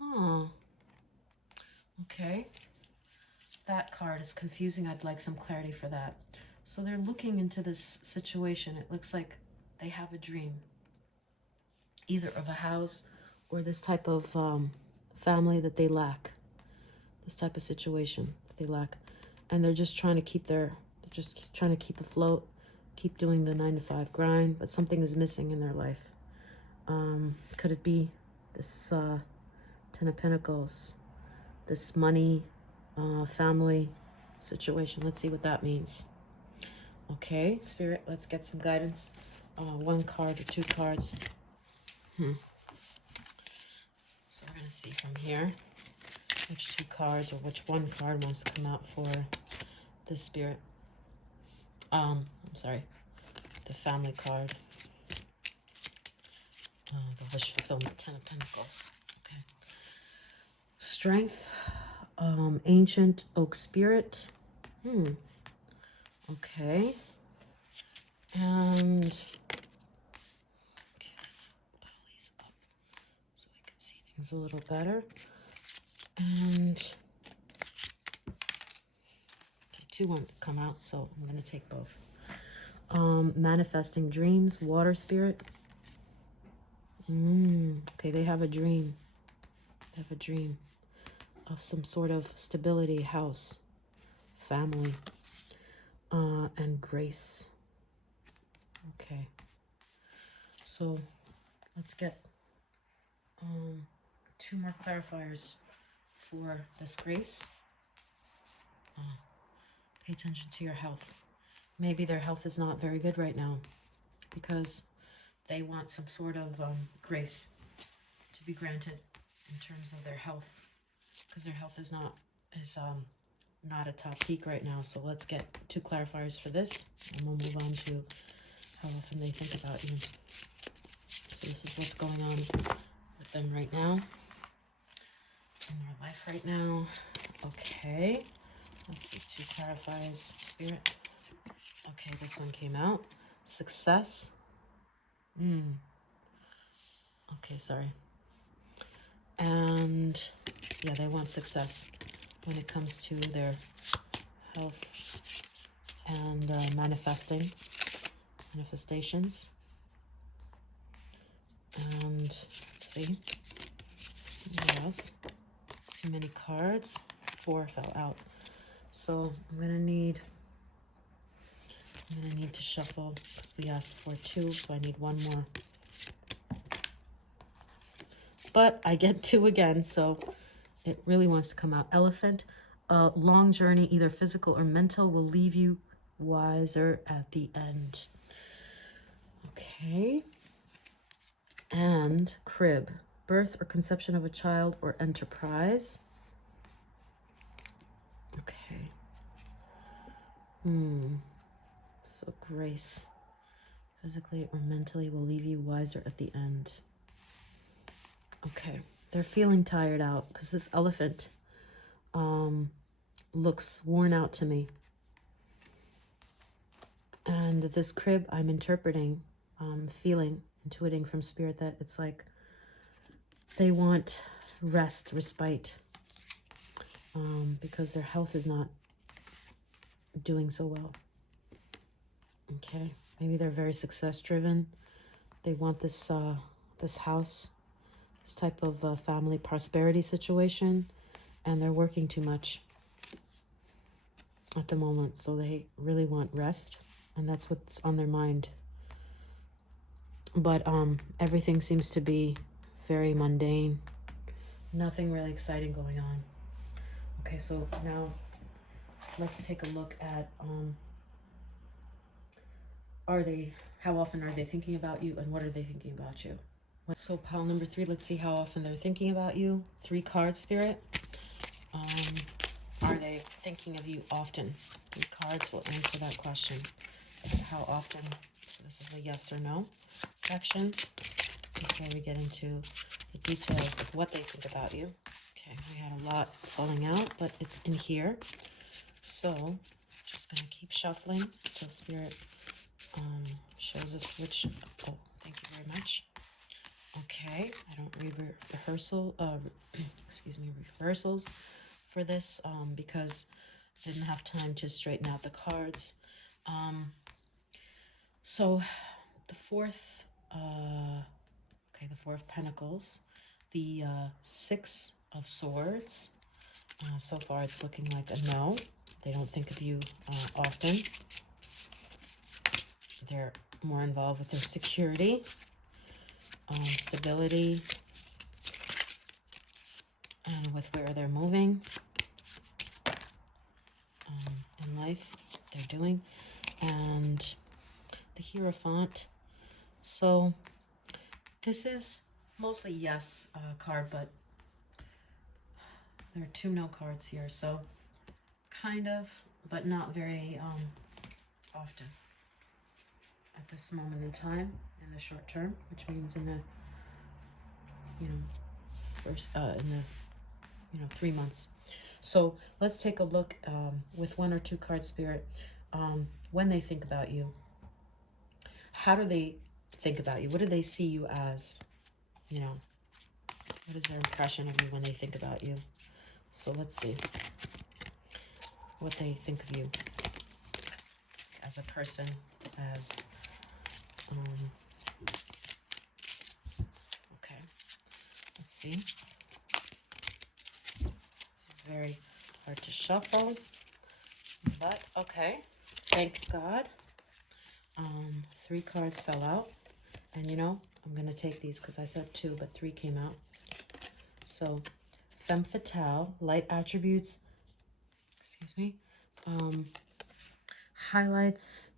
Oh. Okay. That card is confusing. I'd like some clarity for that. So they're looking into this situation. It looks like they have a dream, either of a house or this type of family that they lack, this type of situation that they lack, and they're just trying to keep they're just trying to keep afloat, keep doing the 9-to-5 grind, but something is missing in their life. Could it be this 10 of Pentacles, this money, family situation? Let's see what that means. Okay, Spirit, let's get some guidance. 1 card or 2 cards. So we're going to see from here which 2 cards or which 1 card wants to come out for the Spirit. I'm sorry, the family card. The wish fulfillment, 10 of Pentacles. Okay. Strength, ancient oak spirit. Okay. And okay, let's pull these up so we can see things a little better. And okay, 2 won't come out, so I'm going to take both. Manifesting dreams, water spirit. Okay, they have a dream. They have a dream of some sort of stability, house, family, and grace. Okay, so let's get 2 more clarifiers for this grace. Pay attention to your health. Maybe their health is not very good right now because they want some sort of grace to be granted in terms of their health, because their health is not as not at top peak right now. So let's get 2 clarifiers for this, and we'll move on to how often they think about you. So this is what's going on with them right now, in their life right now. Okay, let's see, 2 clarifiers, Spirit. Okay, this one came out. Success. Okay, sorry. And yeah, they want success when it comes to their health and manifestations. And let's see, what else? Too many cards. 4 fell out. So I'm gonna need to shuffle because we asked for 2, so I need 1 more. But I get 2 again, so it really wants to come out. Elephant. A long journey, either physical or mental, will leave you wiser at the end. Okay. And crib. Birth or conception of a child or enterprise. Okay. So grace. Physically or mentally will leave you wiser at the end. Okay. They're feeling tired out because this elephant looks worn out to me. And this crib, I'm interpreting, intuiting from Spirit that it's like they want rest, respite, because their health is not doing so well. Okay, maybe they're very success driven. They want this this house, this type of family prosperity situation, and they're working too much at the moment, so they really want rest, and that's what's on their mind. But everything seems to be very mundane. Nothing really exciting going on. Okay, so now let's take a look at how often are they thinking about you, and what are they thinking about you? So pile number 3, let's see how often they're thinking about you. 3 cards, Spirit. Are they thinking of you often? 3 cards will answer that question. How often? So this is a yes or no section before we get into the details of what they think about you. Okay, we had a lot falling out, but it's in here. So just going to keep shuffling until Spirit shows us which. Oh, thank you very much. Okay, I don't read reversals for this because I didn't have time to straighten out the cards. So the 4th, the 4 of Pentacles, the 6 of Swords. So far it's looking like a no. They don't think of you often. They're more involved with their security, stability, and with where they're moving in life, they're doing. And the Hierophant. So this is mostly yes card, but there are 2 no cards here. So kind of, but not very often at this moment in time, in the short term, which means in the, first, in the, 3 months. So let's take a look with 1 or 2 card, Spirit, when they think about you. How do they think about you? What do they see you as? What is their impression of you when they think about you? So let's see what they think of you as a person, as okay, let's see. It's very hard to shuffle, but okay, thank God. 3 cards fell out, and I'm gonna take these because I said 2, but 3 came out. So femme fatale, light attributes, highlights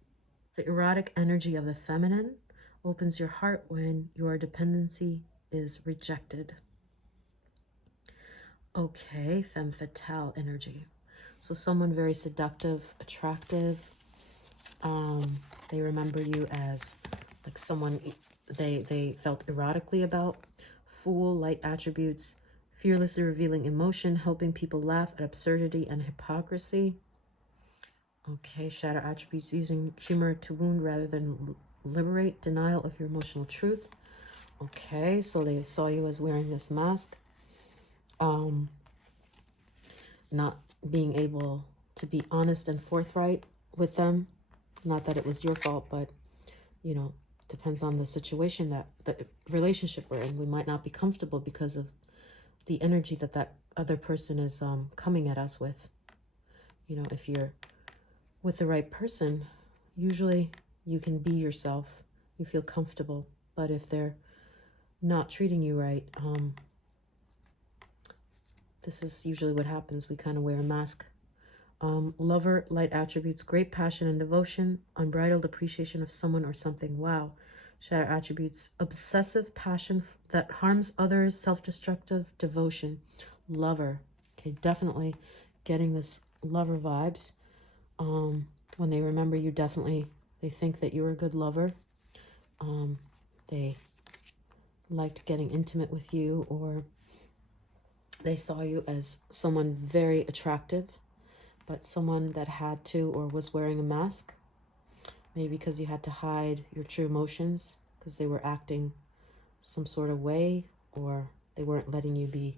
the erotic energy of the feminine, opens your heart when your dependency is rejected. Okay, femme fatale energy. So someone very seductive, attractive. They remember you as like someone they felt erotically about. Fool, light attributes, fearlessly revealing emotion, helping people laugh at absurdity and hypocrisy. Okay, shadow attributes, using humor to wound rather than liberate, denial of your emotional truth. Okay, so they saw you as wearing this mask. Not being able to be honest and forthright with them. Not that it was your fault, but, you know, depends on the situation, that the relationship we're in. We might not be comfortable because of the energy that that other person is coming at us with. You know, if you're with the right person, usually you can be yourself. You feel comfortable. But if they're not treating you right, this is usually what happens. We kind of wear a mask. Lover, light attributes, great passion and devotion, unbridled appreciation of someone or something. Wow. Shadow attributes, obsessive passion that harms others, self-destructive devotion. Lover. Okay, definitely getting this lover vibes. When they remember you, definitely, they think that you're a good lover. They liked getting intimate with you, or they saw you as someone very attractive, but someone that had to or was wearing a mask. Maybe because you had to hide your true emotions because they were acting some sort of way, or they weren't letting you be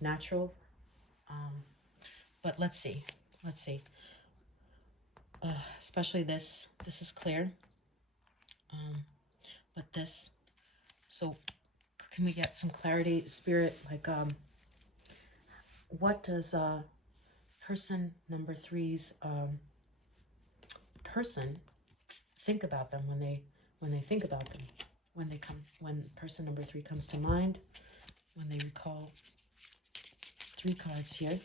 natural. But let's see. Especially this is clear. But this, so can we get some clarity, Spirit? Like, what does person number three's person think about them when they think about them, when person number three comes to mind, when they recall? 3 cards here.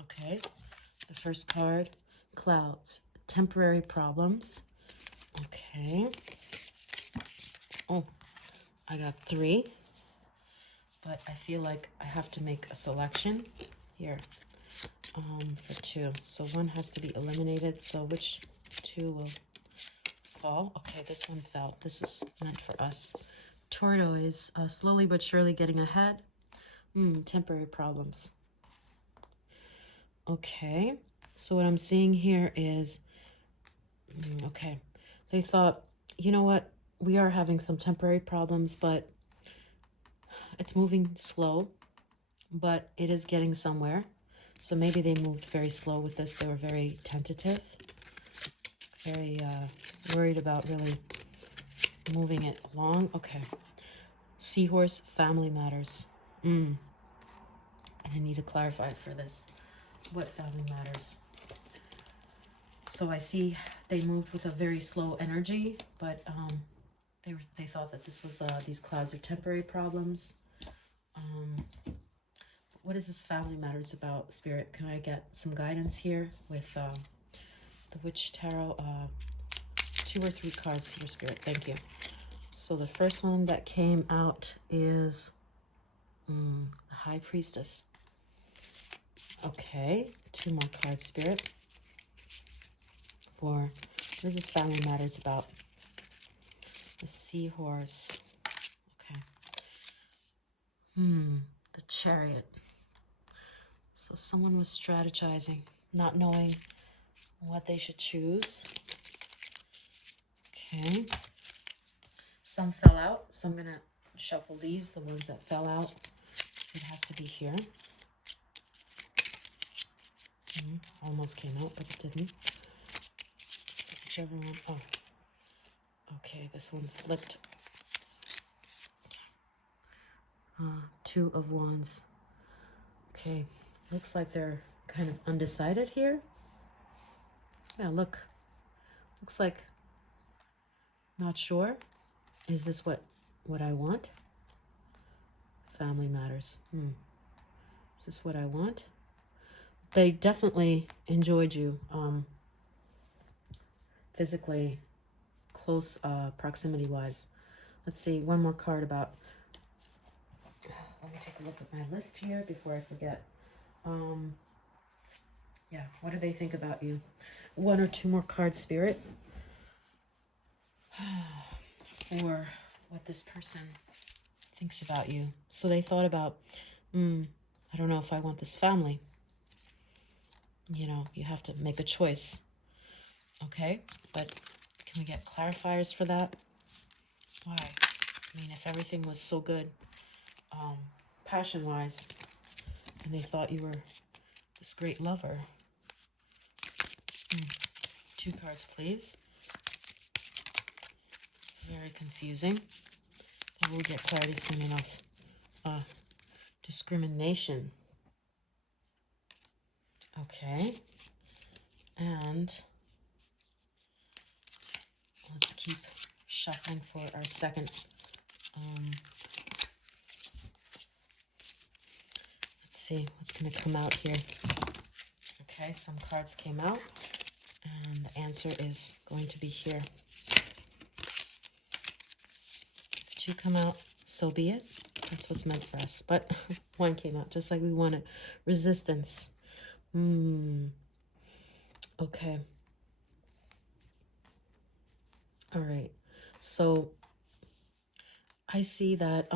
Okay, the first card, clouds, temporary problems. Okay. Oh, I got 3, but I feel like I have to make a selection here for 2. So 1 has to be eliminated. So which 2 will fall? Okay, this one fell. This is meant for us. Tortoise, slowly but surely getting ahead. Temporary problems. Okay, so what I'm seeing here is, okay, they thought, you know what, we are having some temporary problems, but it's moving slow, but it is getting somewhere. So maybe they moved very slow with this. They were very tentative, very worried about really moving it along. Okay, seahorse, family matters. And I need to clarify for this what family matters. So I see they moved with a very slow energy, but they thought that this was these clouds are temporary problems. What is this family matters about, Spirit? Can I get some guidance here with the Witch Tarot? 2 or 3 cards here, Spirit. Thank you. So the first one that came out is the High Priestess. Okay, 2 more cards, Spirit. For what is this family matters about? The Seahorse. Okay. The Chariot. So someone was strategizing, not knowing what they should choose. Okay. Some fell out, so I'm gonna shuffle these, the ones that fell out. So it has to be here. Almost came out, but it didn't. So whichever one. Oh. Okay, this one flipped. 2 of Wands. Okay, looks like they're kind of undecided here. Yeah, look. Looks like not sure. Is this what I want? Family matters. Is this what I want? They definitely enjoyed you. Physically, close proximity wise. Let's see, one more card about, let me take a look at my list here before I forget. Yeah, what do they think about you? One or two more cards, Spirit, for what this person thinks about you. So they thought about, I don't know if I want this family. You know, you have to make a choice. Okay, but can we get clarifiers for that? Why? I mean, if everything was so good, passion-wise, and they thought you were this great lover. 2 cards, please. Very confusing. But we'll get clarity soon enough. Discrimination. Okay. And let's keep shuffling for our second. Let's see what's going to come out here. Okay, some cards came out. And the answer is going to be here. If 2 come out, so be it. That's what's meant for us. But 1 came out, just like we wanted. Resistance. Okay. All right. So I see that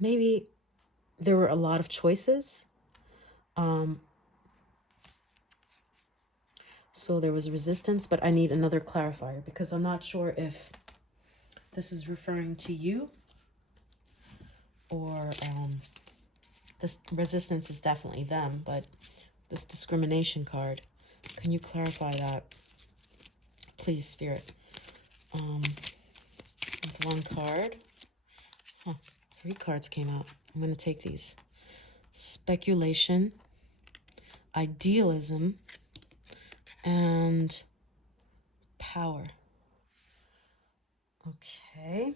maybe there were a lot of choices. So there was resistance, but I need another clarifier because I'm not sure if this is referring to you or this resistance is definitely them, but this discrimination card, can you clarify that? Please, Spirit. With 1 card. 3 cards came out. I'm going to take these. Speculation, idealism, and power. Okay.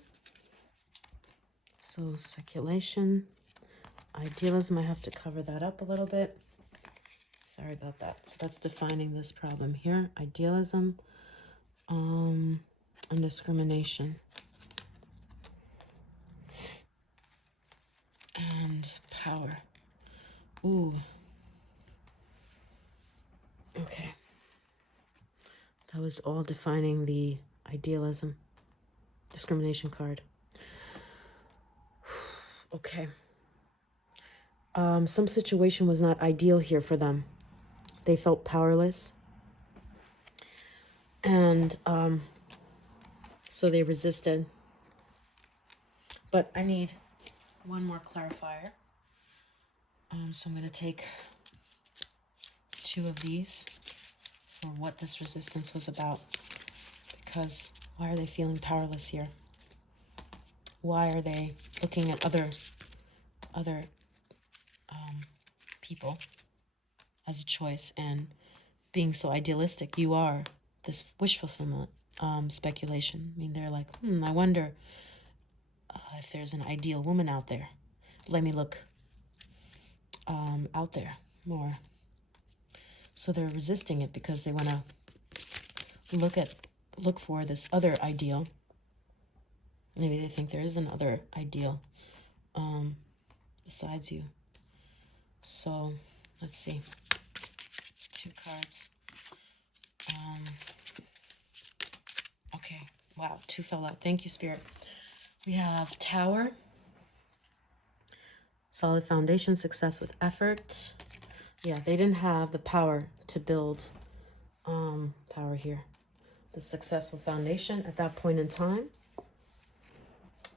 So speculation, idealism, I have to cover that up a little bit. Sorry about that. So that's defining this problem here. Idealism, and discrimination. And power. Ooh. Okay. That was all defining the idealism. Discrimination card. Okay. Some situation was not ideal here for them. They felt powerless. And so they resisted. But I need 1 more clarifier. So I'm going to take 2 of these for what this resistance was about. Because why are they feeling powerless here? Why are they looking at other people as a choice and being so idealistic? You are this wish fulfillment speculation. I mean, they're like, I wonder if there's an ideal woman out there. Let me look out there more. So they're resisting it because they want to look for this other ideal. Maybe they think there is another ideal besides you. So let's see. 2 cards. Okay. Wow, 2 fell out. Thank you, Spirit. We have Tower. Solid foundation, success with effort. Yeah, they didn't have the power to build power here. The successful foundation at that point in time.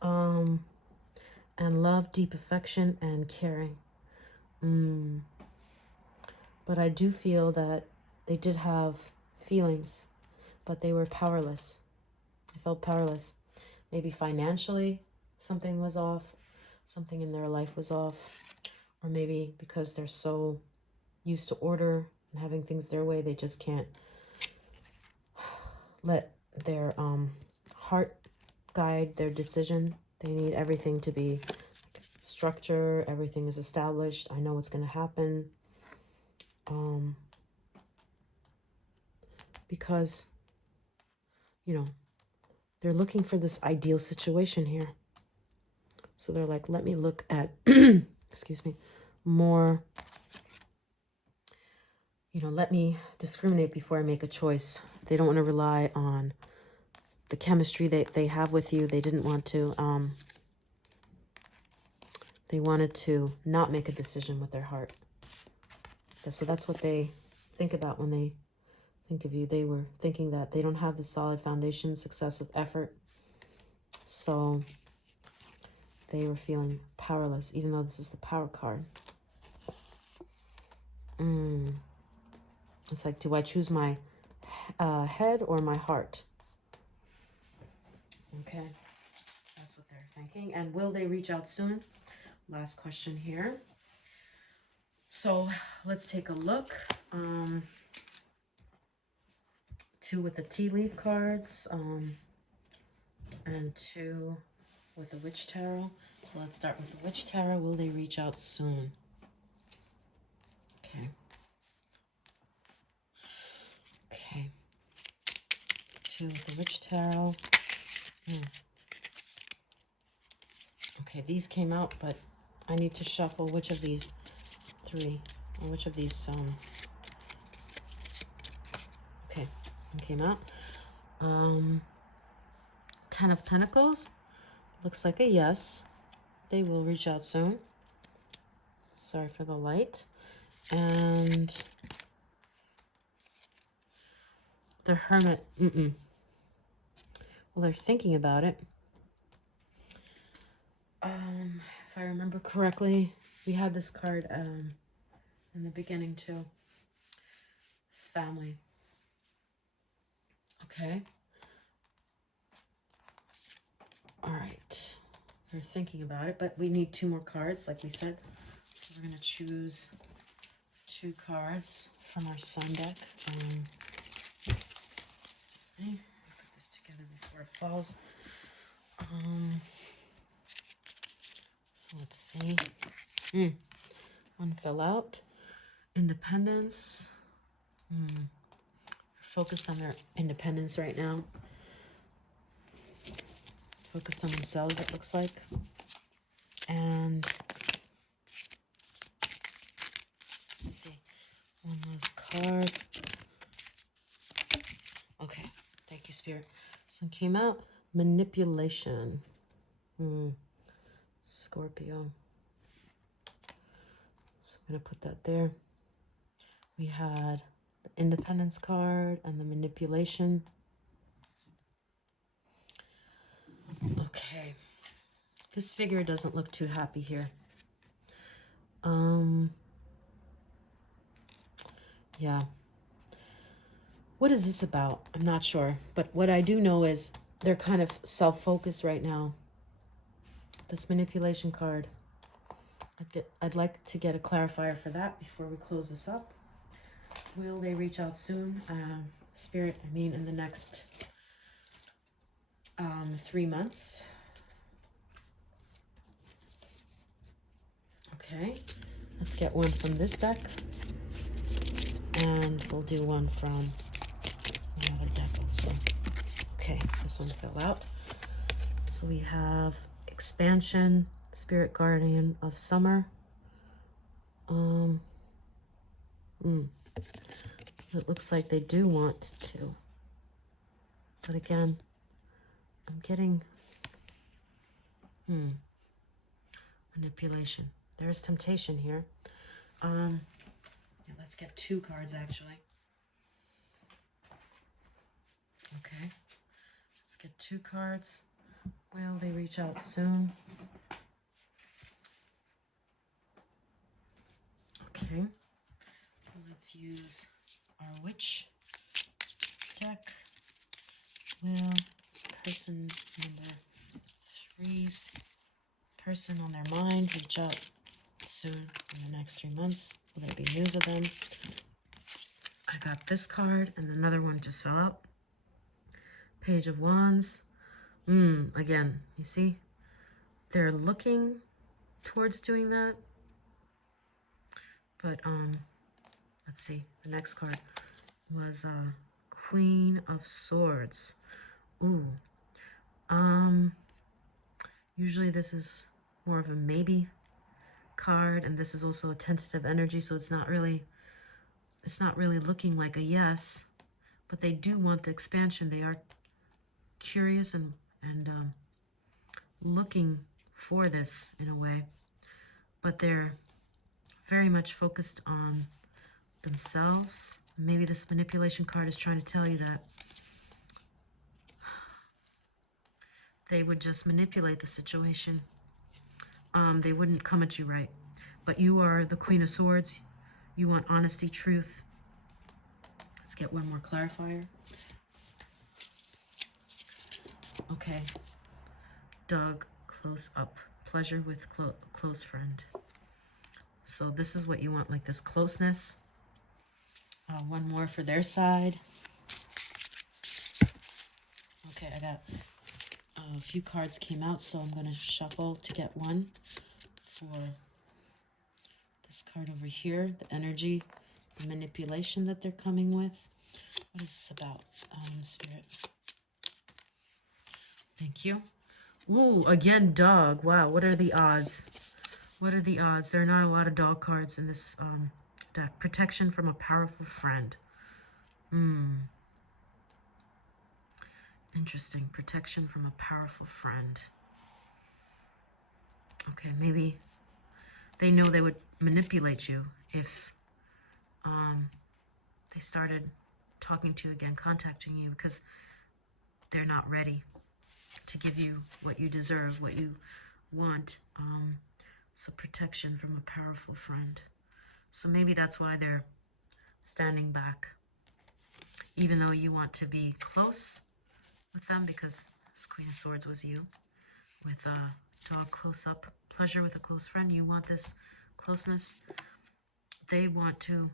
And love, deep affection, and caring. But I do feel that they did have feelings, but they were powerless. I felt powerless. Maybe financially something was off. Something in their life was off. Or maybe because they're so used to order and having things their way, they just can't let their heart guide their decision. They need everything to be structure. Everything is established. I know what's going to happen. Because, you know, they're looking for this ideal situation here. So they're like, let me look at, excuse me, more, you know, let me discriminate before I make a choice. They don't want to rely on the chemistry they have with you. They didn't want to, they wanted to not make a decision with their heart. So that's what they think about when they think of you. They were thinking that they don't have the solid foundation, success with effort. So they were feeling powerless, even though this is the Power card. It's like, do I choose my head or my heart? Okay, that's what they're thinking. And will they reach out soon? Last question here. So let's take a look. Two with the tea leaf cards, and two with the Witch Tarot. So let's start with the Witch Tarot. Will they reach out soon? Okay. Okay. Two with the Witch Tarot. Okay, these came out, but I need to shuffle which of these three, or which of these, okay, one came out. 10 of Pentacles. Looks like a yes. They will reach out soon. Sorry for the light. And the Hermit. Well, they're thinking about it. If I remember correctly, we had this card in the beginning too. This family. Okay. All right. They're thinking about it, but we need two more cards, like we said. So we're going to choose two cards from our sun deck. Excuse me. I'll put this together before it falls. So let's see. One fell out. Independence. They're focused on their independence right now. Focused on themselves, it looks like. And let's see. One last card. Okay. Thank you, Spirit. This one came out. Manipulation. Scorpio. So I'm going to put that there. We had the Independence card and the Manipulation. Okay. This figure doesn't look too happy here. Yeah. What is this about? I'm not sure. But what I do know is they're kind of self-focused right now. This Manipulation card. I'd like to get a clarifier for that before we close this up. Will they reach out soon? Spirit, I mean, in the next 3 months. Okay, let's get one from this deck. And we'll do one from the other deck also. Okay, this one fell out. So we have Expansion, Spirit Guardian of Summer. It looks like they do want to. But again, I'm getting manipulation. There is temptation here. Yeah, let's get two cards actually. Okay. Let's get two cards. Will they reach out soon? Okay. Let's use our Witch deck. Will person number 3's person on their mind reach out soon in the next 3 months? Will there be news of them? I got this card and another one just fell out. Page of Wands. Again, you see, they're looking towards doing that. But let's see. The next card was Queen of Swords. Ooh. Usually this is more of a maybe card, and this is also a tentative energy, so it's not really looking like a yes, but they do want the expansion. They are curious and looking for this in a way, but they're very much focused on themselves. Maybe this manipulation card is trying to tell you that they would just manipulate the situation. They wouldn't come at you right. But you are the Queen of Swords. You want honesty, truth. Let's get one more clarifier. Okay. Dog, close up. Pleasure with close friend. So this is what you want, like this closeness. One more for their side. Okay, I got a few cards came out, so I'm going to shuffle to get one for this card over here, the energy, the manipulation that they're coming with. What is this about, Spirit? Thank you. Ooh, again, dog. Wow, what are the odds? What are the odds? There are not a lot of dog cards in this deck. Protection from a powerful friend. Interesting. Protection from a powerful friend. Okay, maybe they know they would manipulate you if they started talking to you again, contacting you, because they're not ready to give you what you deserve, what you want. So protection from a powerful friend. So maybe that's why they're standing back, even though you want to be close with them, because this Queen of Swords was you. With a dog close up, pleasure with a close friend. You want this closeness. They want to,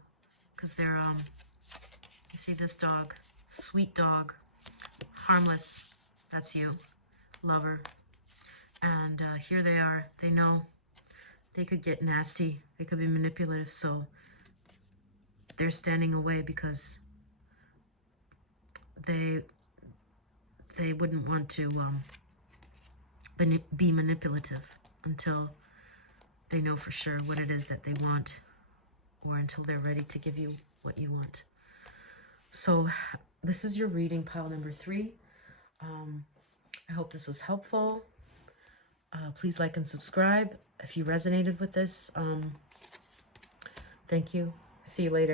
because they're, you see this dog, sweet dog, harmless. That's you, lover. And here they are. They know they could get nasty. They could be manipulative. So they're standing away because they wouldn't want to be manipulative until they know for sure what it is that they want, or until they're ready to give you what you want. So this is your reading, pile number 3. I hope this was helpful. Please like and subscribe if you resonated with this. Thank you. See you later.